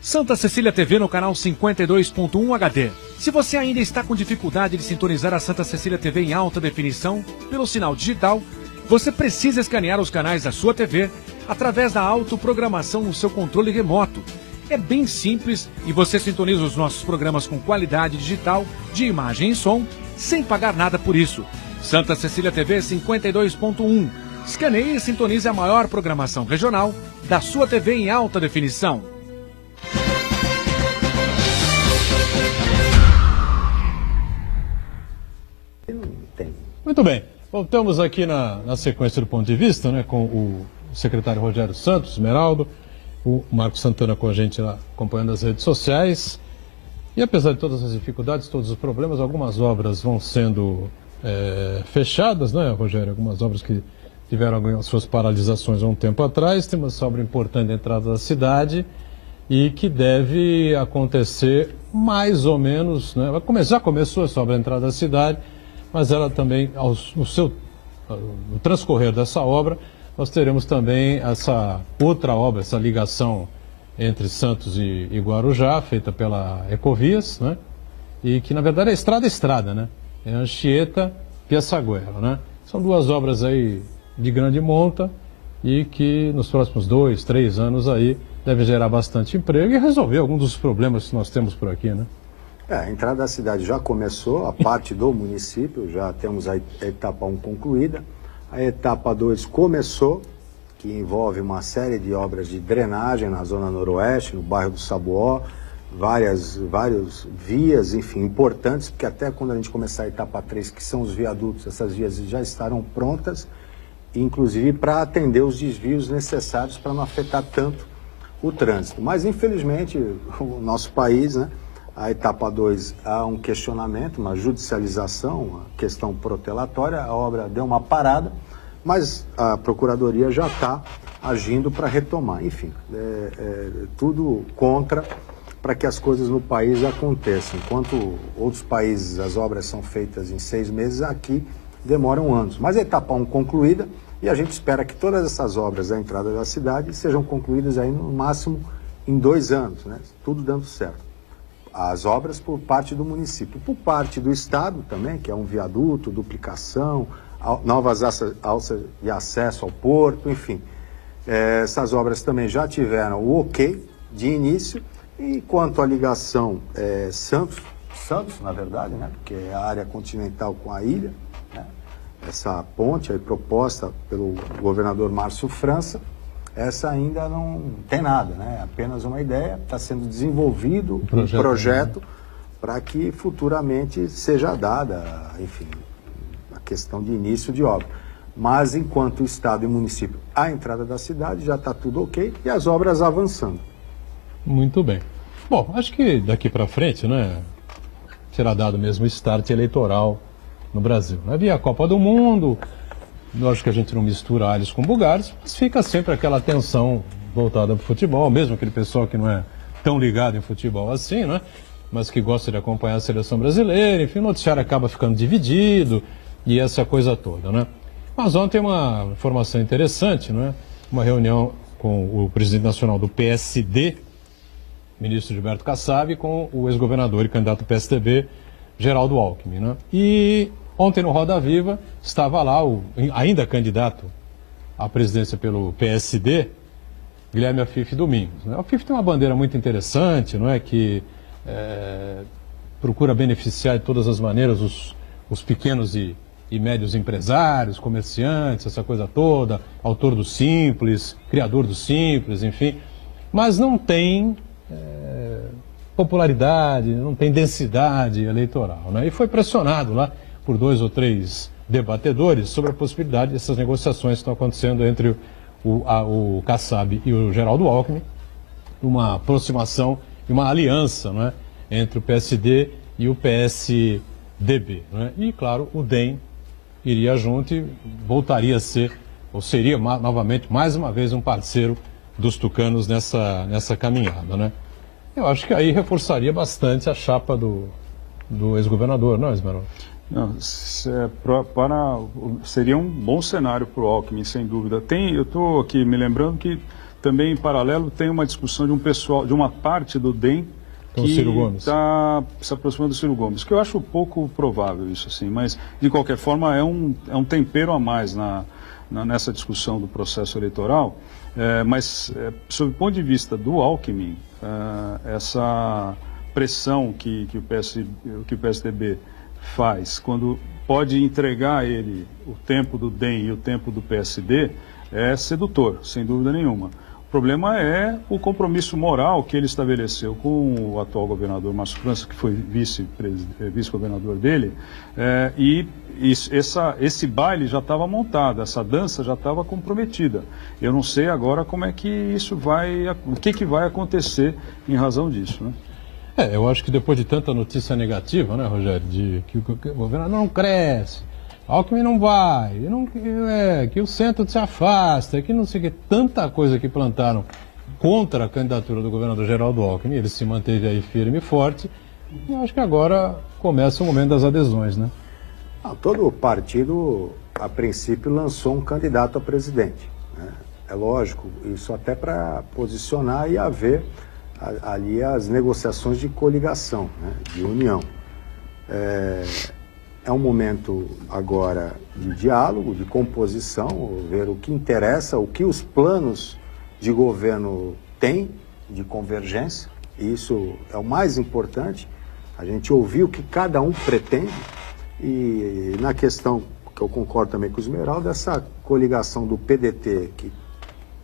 Santa Cecília TV no canal 52.1 HD. Se você ainda está com dificuldade de sintonizar a Santa Cecília TV em alta definição pelo sinal digital, você precisa escanear os canais da sua TV através da autoprogramação no seu controle remoto. É bem simples e você sintoniza os nossos programas com qualidade digital, de imagem e som, sem pagar nada por isso. Santa Cecília TV 52.1. Escaneie e sintonize a maior programação regional da sua TV em alta definição. Muito bem, voltamos aqui na sequência do Ponto de Vista, né, com o secretário Rogério Santos, Esmeraldo, o Marco Santana com a gente lá acompanhando as redes sociais. E apesar de todas as dificuldades, todos os problemas, algumas obras vão sendo fechadas, né, Rogério? Algumas obras que tiveram as suas paralisações há um tempo atrás. Tem uma obra importante na entrada da cidade e que deve acontecer mais ou menos, né? Já começou essa obra na entrada da cidade, mas ela também, no transcorrer dessa obra, nós teremos também essa outra obra, essa ligação entre Santos e Guarujá, feita pela Ecovias, né? E que na verdade é estrada, né? É Anchieta-Piaçaguera, né? São duas obras aí de grande monta e que nos próximos 2, 3 anos aí devem gerar bastante emprego e resolver alguns dos problemas que nós temos por aqui, né? A entrada da cidade já começou, a parte do município, já temos a etapa 1 concluída. A etapa 2 começou, que envolve uma série de obras de drenagem na zona noroeste, no bairro do Sabuó, várias vias, enfim, importantes, porque até quando a gente começar a etapa 3, que são os viadutos, essas vias já estarão prontas, inclusive para atender os desvios necessários para não afetar tanto o trânsito. Mas, infelizmente, o nosso país, né? A etapa 2 há um questionamento, uma judicialização, uma questão protelatória, a obra deu uma parada, mas a Procuradoria já está agindo para retomar. Enfim, tudo contra para que as coisas no país aconteçam. Enquanto outros países as obras são feitas em 6 meses, aqui demoram anos. Mas a etapa 1 concluída e a gente espera que todas essas obras da entrada da cidade sejam concluídas aí no máximo em 2 anos, né? Tudo dando certo. As obras por parte do município. Por parte do Estado também, que é um viaduto, duplicação, novas alças de acesso ao porto, enfim. Essas obras também já tiveram o ok de início. E quanto à ligação Santos, na verdade, né, porque é a área continental com a ilha, né, essa ponte aí proposta pelo governador Márcio França, essa ainda não tem nada, né? Apenas uma ideia, está sendo desenvolvido um projeto para que futuramente seja dada, enfim, a questão de início de obra. Mas enquanto Estado e município, a entrada da cidade já está tudo ok e as obras avançando. Muito bem. Bom, acho que daqui para frente, né, será dado mesmo o start eleitoral no Brasil. Havia a Copa do Mundo. Lógico que a gente não mistura alhos com bugalhos, mas fica sempre aquela tensão voltada para o futebol, mesmo aquele pessoal que não é tão ligado em futebol assim, né? Mas que gosta de acompanhar a seleção brasileira, enfim, o noticiário acaba ficando dividido, e essa coisa toda, né? Mas ontem uma informação interessante, não é? Uma reunião com o presidente nacional do PSD, ministro Gilberto Kassab, com o ex-governador e candidato do PSDB, Geraldo Alckmin, né? E ontem no Roda Viva estava lá o ainda candidato à presidência pelo PSD, Guilherme Afife Domingos, né? O Afife tem uma bandeira muito interessante, não é? Que procura beneficiar de todas as maneiras os pequenos e médios empresários, comerciantes, essa coisa toda, autor do Simples, criador do Simples, enfim, mas não tem popularidade, não tem densidade eleitoral, né? E foi pressionado lá por 2 ou 3 debatedores sobre a possibilidade dessas negociações que estão acontecendo entre o Kassab e o Geraldo Alckmin, uma aproximação e uma aliança, né, entre o PSD e o PSDB, né? E, claro, o DEM iria junto e voltaria a ser, ou seria novamente, mais uma vez, um parceiro dos tucanos nessa caminhada, né? Eu acho que aí reforçaria bastante a chapa do ex-governador, não, Esmeralda? Não, seria um bom cenário para o Alckmin, sem dúvida. Eu estou aqui me lembrando que também, em paralelo, tem uma discussão de uma parte do DEM que está se aproximando do Ciro Gomes, que eu acho pouco provável isso, assim, mas, de qualquer forma, é um tempero a mais nessa discussão do processo eleitoral, sob o ponto de vista do Alckmin, essa pressão que o PSDB faz, quando pode entregar a ele o tempo do DEM e o tempo do PSD, é sedutor, sem dúvida nenhuma. O problema é o compromisso moral que ele estabeleceu com o atual governador Márcio França, que foi vice-governador dele, esse baile já estava montado, essa dança já estava comprometida. Eu não sei agora como é que isso o que vai acontecer em razão disso, né? Eu acho que depois de tanta notícia negativa, né, Rogério, de que o governador não cresce, Alckmin não vai, que o centro se afasta, que não sei o que, tanta coisa que plantaram contra a candidatura do governador Geraldo Alckmin, ele se manteve aí firme e forte, e eu acho que agora começa o momento das adesões, né? Todo partido, a princípio, lançou um candidato a presidente, né? É lógico, isso até para posicionar e haver ali as negociações de coligação, né, de união. É um momento agora de diálogo, de composição, ver o que interessa, o que os planos de governo têm de convergência. E isso é o mais importante, a gente ouvir o que cada um pretende. E na questão, que eu concordo também com o Esmeralda, essa coligação do PDT, que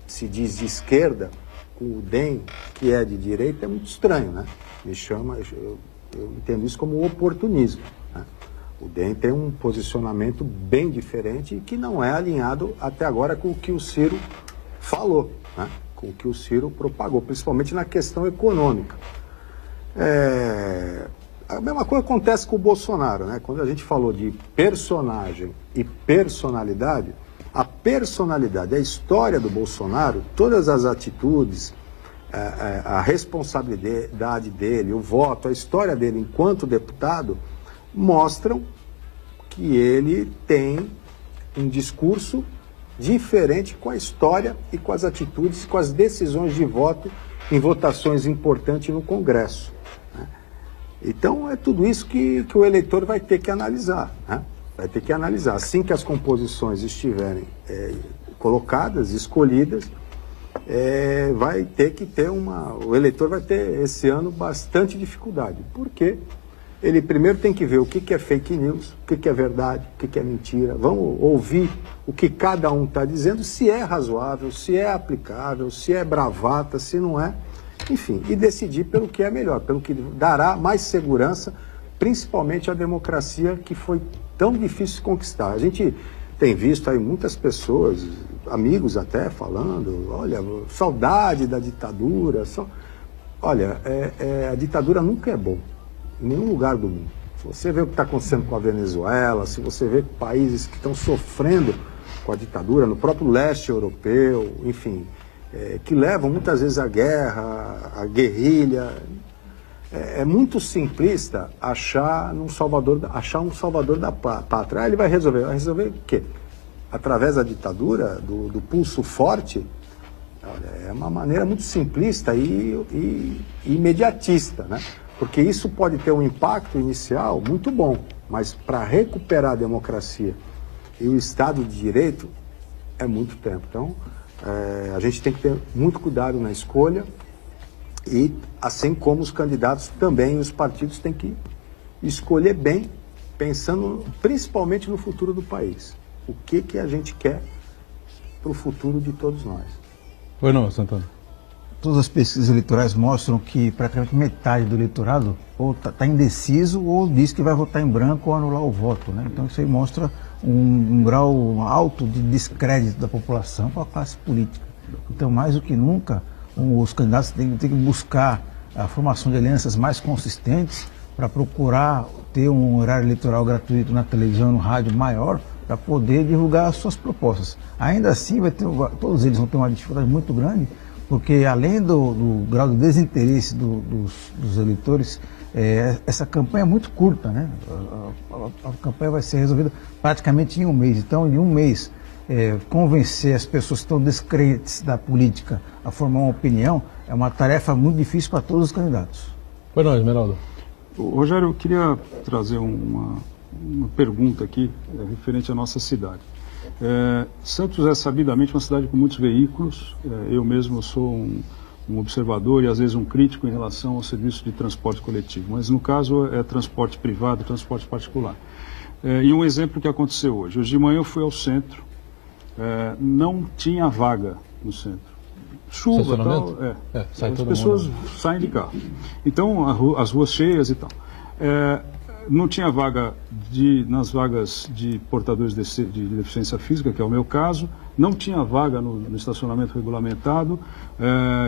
se diz de esquerda, com o DEM, que é de direita, é muito estranho, né? Eu entendo isso como oportunismo, né? O DEM tem um posicionamento bem diferente e que não é alinhado até agora com o que o Ciro falou, né? Com o que o Ciro propagou, principalmente na questão econômica. A mesma coisa acontece com o Bolsonaro, né? Quando a gente falou de personagem e personalidade, a personalidade, a história do Bolsonaro, todas as atitudes, a responsabilidade dele, o voto, a história dele enquanto deputado, mostram que ele tem um discurso diferente com a história e com as atitudes, com as decisões de voto em votações importantes no Congresso, né? Então, é tudo isso que o eleitor vai ter que analisar, né? Vai ter que analisar. Assim que as composições estiverem colocadas, escolhidas, vai ter que ter o eleitor vai ter esse ano bastante dificuldade. Porque ele primeiro tem que ver o que é fake news, o que é verdade, o que é mentira. Vamos ouvir o que cada um está dizendo, se é razoável, se é aplicável, se é bravata, se não é. Enfim, e decidir pelo que é melhor, pelo que dará mais segurança, principalmente a democracia que foi tão difícil de conquistar. A gente tem visto aí muitas pessoas, amigos até, falando, olha, saudade da ditadura. Olha, a ditadura nunca é bom, em nenhum lugar do mundo. Se você vê o que está acontecendo com a Venezuela, se você vê países que estão sofrendo com a ditadura, no próprio leste europeu, enfim, que levam muitas vezes à guerra, à guerrilha. É muito simplista achar um salvador da pátria. Ele vai resolver o quê? Através da ditadura, do pulso forte? Olha, é uma maneira muito simplista e imediatista, né? Porque isso pode ter um impacto inicial muito bom, mas para recuperar a democracia e o Estado de Direito é muito tempo. Então, a gente tem que ter muito cuidado na escolha e, assim como os candidatos também, os partidos têm que escolher bem, pensando principalmente no futuro do país. O que a gente quer para o futuro de todos nós. Pois não, Santana? Todas as pesquisas eleitorais mostram que praticamente metade do eleitorado ou está indeciso ou diz que vai votar em branco ou anular o voto, né? Então isso aí mostra um grau alto de descrédito da população com a classe política. Então, mais do que nunca, os candidatos têm que buscar a formação de alianças mais consistentes para procurar ter um horário eleitoral gratuito na televisão, no rádio maior, para poder divulgar as suas propostas. Ainda assim, todos eles vão ter uma dificuldade muito grande, porque além do grau de desinteresse dos eleitores, essa campanha é muito curta, né? A campanha vai ser resolvida praticamente em um mês. Então, em um mês, convencer as pessoas que estão descrentes da política a formar uma opinião é uma tarefa muito difícil para todos os candidatos. Pois não, Esmeralda? Rogério, eu queria trazer uma pergunta aqui referente à nossa cidade. Santos é sabidamente uma cidade com muitos veículos. Eu mesmo sou um observador e às vezes um crítico em relação ao serviço de transporte coletivo, mas no caso é transporte privado, transporte particular. E um exemplo que aconteceu hoje. Hoje de manhã eu fui ao centro, não tinha vaga no centro. Chuva e tal, as pessoas saem de carro. Então, as ruas cheias e tal. Não tinha vaga nas vagas de portadores de deficiência física, que é o meu caso. Não tinha vaga no estacionamento regulamentado.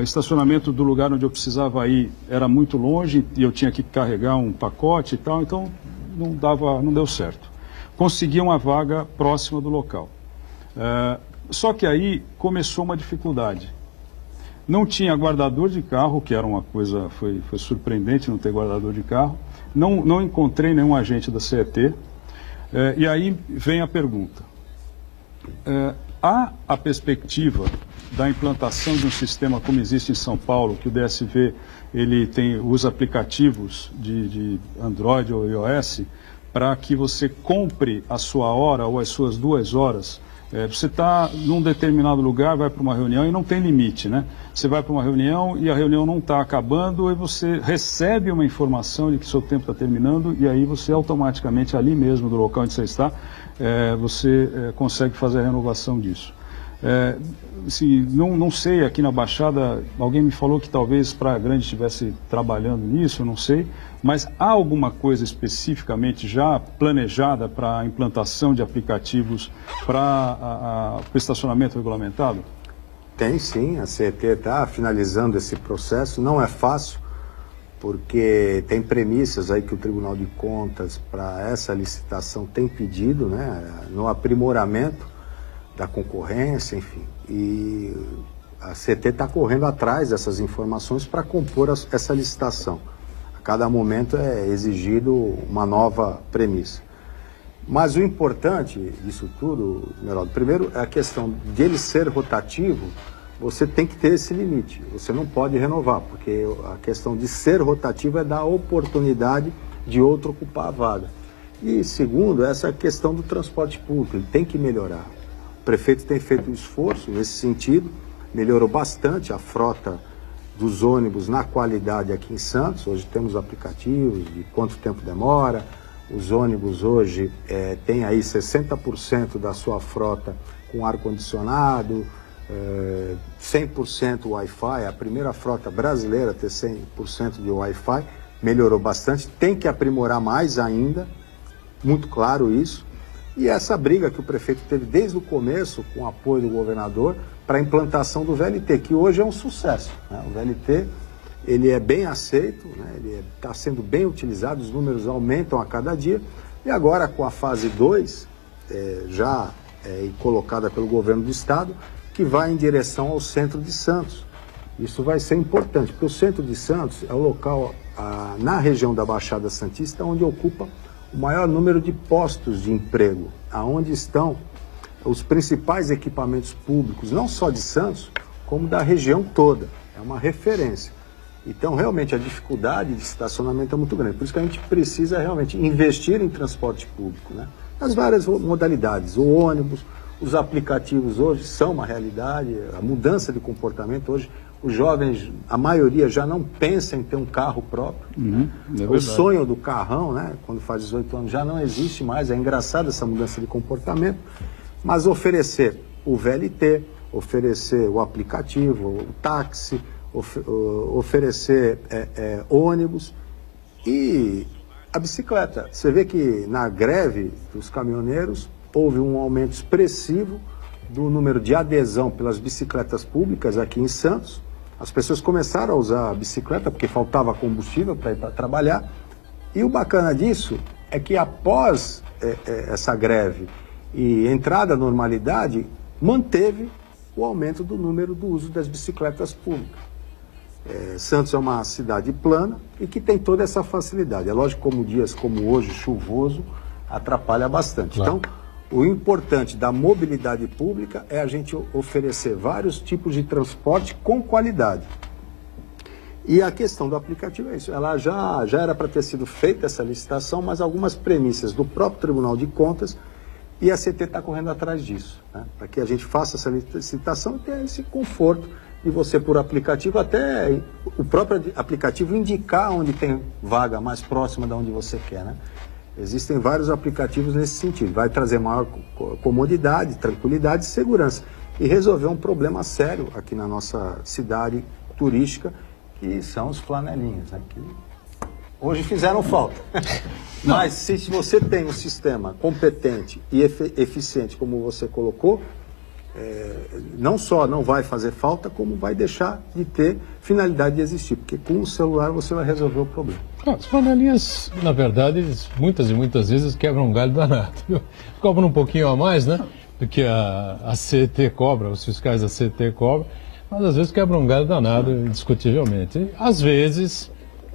Estacionamento do lugar onde eu precisava ir era muito longe e eu tinha que carregar um pacote e tal. Então, não deu certo. Consegui uma vaga próxima do local. Só que aí começou uma dificuldade. Não tinha guardador de carro, que era uma coisa, foi surpreendente não ter guardador de carro. Não encontrei nenhum agente da CET. E aí vem a pergunta. Há a perspectiva da implantação de um sistema como existe em São Paulo, que o DSV ele tem os aplicativos de Android ou iOS, para que você compre a sua hora ou as suas 2 horas. Você está num determinado lugar, vai para uma reunião e não tem limite, né? Você vai para uma reunião e a reunião não está acabando e você recebe uma informação de que seu tempo está terminando e aí você automaticamente, ali mesmo do local onde você está, você consegue fazer a renovação disso. Assim, não sei, aqui na Baixada, alguém me falou que talvez Praia Grande estivesse trabalhando nisso, eu não sei, mas há alguma coisa especificamente já planejada para a implantação de aplicativos para o estacionamento regulamentado? Tem sim, a CET está finalizando esse processo, não é fácil, porque tem premissas aí que o Tribunal de Contas para essa licitação tem pedido, né, no aprimoramento da concorrência, enfim, e a CET está correndo atrás dessas informações para compor essa licitação. A cada momento é exigido uma nova premissa. Mas o importante disso tudo, Meraldo, primeiro é a questão de ele ser rotativo, você tem que ter esse limite, você não pode renovar, porque a questão de ser rotativo é dar oportunidade de outro ocupar a vaga. E segundo, essa questão do transporte público, ele tem que melhorar. O prefeito tem feito um esforço nesse sentido, melhorou bastante a frota dos ônibus na qualidade aqui em Santos. Hoje temos aplicativos de quanto tempo demora. Os ônibus hoje têm aí 60% da sua frota com ar-condicionado, 100% Wi-Fi. A primeira frota brasileira a ter 100% de Wi-Fi, melhorou bastante. Tem que aprimorar mais ainda, muito claro isso. E essa briga que o prefeito teve desde o começo, com o apoio do governador, para a implantação do VLT, que hoje é um sucesso, né? O VLT, ele é bem aceito, né? Ele está sendo bem utilizado, os números aumentam a cada dia. E agora, com a fase 2, já colocada pelo governo do estado, que vai em direção ao centro de Santos. Isso vai ser importante, porque o centro de Santos é o local na região da Baixada Santista, onde ocupa o maior número de postos de emprego, aonde estão os principais equipamentos públicos, não só de Santos, como da região toda. É uma referência. Então, realmente, a dificuldade de estacionamento é muito grande. Por isso que a gente precisa realmente investir em transporte público, né? Nas várias modalidades. O ônibus, os aplicativos hoje são uma realidade, a mudança de comportamento hoje. Os jovens, a maioria já não pensa em ter um carro próprio. O sonho do carrão, né, quando faz 18 anos, já não existe mais. É engraçado essa mudança de comportamento. Mas oferecer o VLT, oferecer o aplicativo, o táxi, oferecer ônibus e a bicicleta. Você vê que na greve dos caminhoneiros houve um aumento expressivo do número de adesão pelas bicicletas públicas aqui em Santos. As pessoas começaram a usar a bicicleta porque faltava combustível para ir para trabalhar. E o bacana disso é que após essa greve e entrada à normalidade, manteve o aumento do número do uso das bicicletas públicas. Santos é uma cidade plana e que tem toda essa facilidade. É lógico que como dias como hoje, chuvoso, atrapalha bastante. Claro. Então, o importante da mobilidade pública é a gente oferecer vários tipos de transporte com qualidade. E a questão do aplicativo é isso. Ela já era para ter sido feita essa licitação, mas algumas premissas do próprio Tribunal de Contas e a CT está correndo atrás disso, né? Para que a gente faça essa licitação e tenha esse conforto de você, por aplicativo, até o próprio aplicativo indicar onde tem vaga mais próxima de onde você quer, né? Existem vários aplicativos nesse sentido. Vai trazer maior comodidade, tranquilidade e segurança. E resolver um problema sério aqui na nossa cidade turística, que são os flanelinhos, né? Que hoje fizeram falta. Mas se você tem um sistema competente e eficiente, como você colocou, não só não vai fazer falta, como vai deixar de ter finalidade de existir. Porque com o celular você vai resolver o problema. As flanelinhas, na verdade, muitas e muitas vezes quebram um galho danado. Cobram um pouquinho a mais, né? Do que a CET cobra, os fiscais da CET cobram, mas às vezes quebram um galho danado, indiscutivelmente. E, às vezes,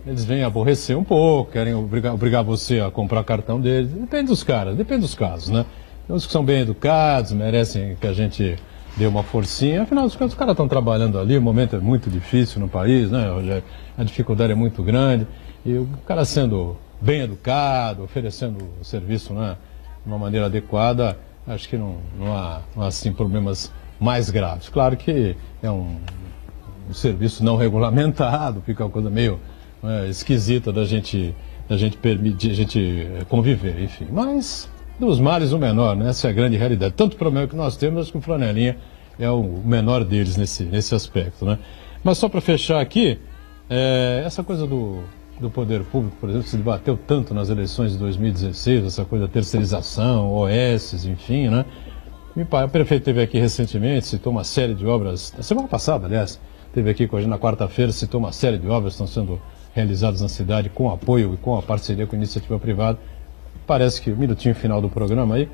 eles vêm aborrecer um pouco, querem obrigar você a comprar cartão deles. Depende dos caras, depende dos casos, né? Tem uns que são bem educados, merecem que a gente dê uma forcinha. Afinal dos contos, os caras estão trabalhando ali, o momento é muito difícil no país, né, Rogério? A dificuldade é muito grande. E o cara sendo bem educado, oferecendo o serviço, né, de uma maneira adequada, acho que não há assim, problemas mais graves. Claro que é um serviço não regulamentado, fica uma coisa meio esquisita da gente permitir, a gente conviver, enfim. Mas dos males o menor, né? Essa é a grande realidade. Tanto problema que nós temos, acho que o flanelinha é o menor deles nesse aspecto, né? Mas só para fechar aqui, essa coisa do poder público, por exemplo, se debateu tanto nas eleições de 2016, essa coisa da terceirização, OS, enfim, né? O prefeito esteve aqui recentemente, citou uma série de obras, na semana passada, aliás, esteve aqui com a gente na quarta-feira, citou uma série de obras que estão sendo realizadas na cidade com apoio e com a parceria com a iniciativa privada. Parece que o minutinho final do programa aí,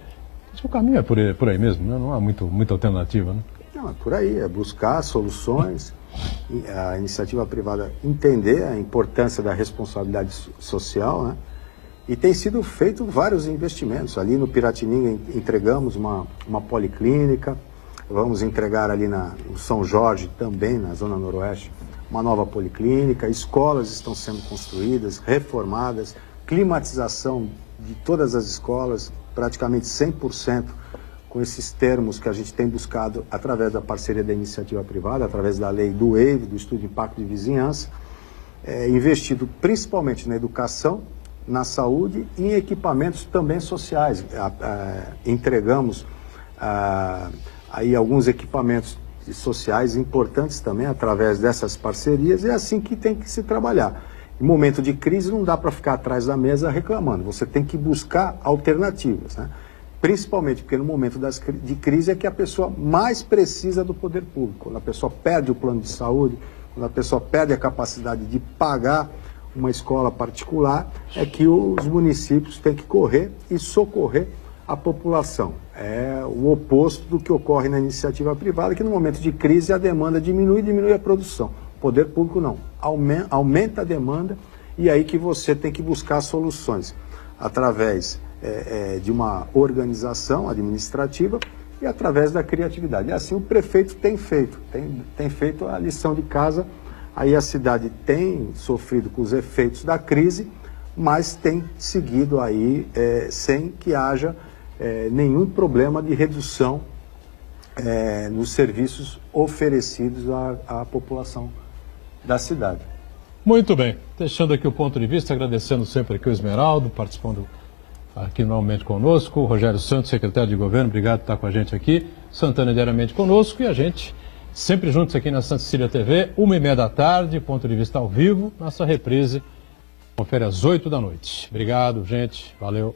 acho que o caminho é por aí mesmo, né? Não há muita alternativa, né? Não, é por aí, é buscar soluções, a iniciativa privada entender a importância da responsabilidade social, né? E tem sido feito vários investimentos. Ali no Piratininga entregamos uma policlínica, vamos entregar ali no São Jorge também, na Zona Noroeste, uma nova policlínica, escolas estão sendo construídas, reformadas, climatização de todas as escolas, praticamente 100%, com esses termos que a gente tem buscado através da parceria da iniciativa privada, através da lei do EIV, do Estudo de Impacto de Vizinhança, investido principalmente na educação, na saúde e em equipamentos também sociais. Entregamos aí alguns equipamentos sociais importantes também através dessas parcerias, e é assim que tem que se trabalhar. Em momento de crise não dá para ficar atrás da mesa reclamando, você tem que buscar alternativas, né? Principalmente porque no momento de crise é que a pessoa mais precisa do poder público. Quando a pessoa perde o plano de saúde, quando a pessoa perde a capacidade de pagar uma escola particular, é que os municípios têm que correr e socorrer a população. É o oposto do que ocorre na iniciativa privada, que no momento de crise a demanda diminui a produção. O poder público não. Aumenta a demanda e aí que você tem que buscar soluções através de uma organização administrativa e através da criatividade. E assim o prefeito tem feito a lição de casa. Aí a cidade tem sofrido com os efeitos da crise, mas tem seguido aí sem que haja nenhum problema de redução nos serviços oferecidos à população da cidade. Muito bem. Deixando aqui o ponto de vista, agradecendo sempre aqui o Esmeraldo, participando aqui normalmente conosco, o Rogério Santos, secretário de governo, obrigado por estar com a gente aqui, Santana diariamente conosco e a gente sempre juntos aqui na Santa Cecília TV, 1h30 da tarde, ponto de vista ao vivo, nossa reprise, confere às 8 da noite. Obrigado, gente, valeu.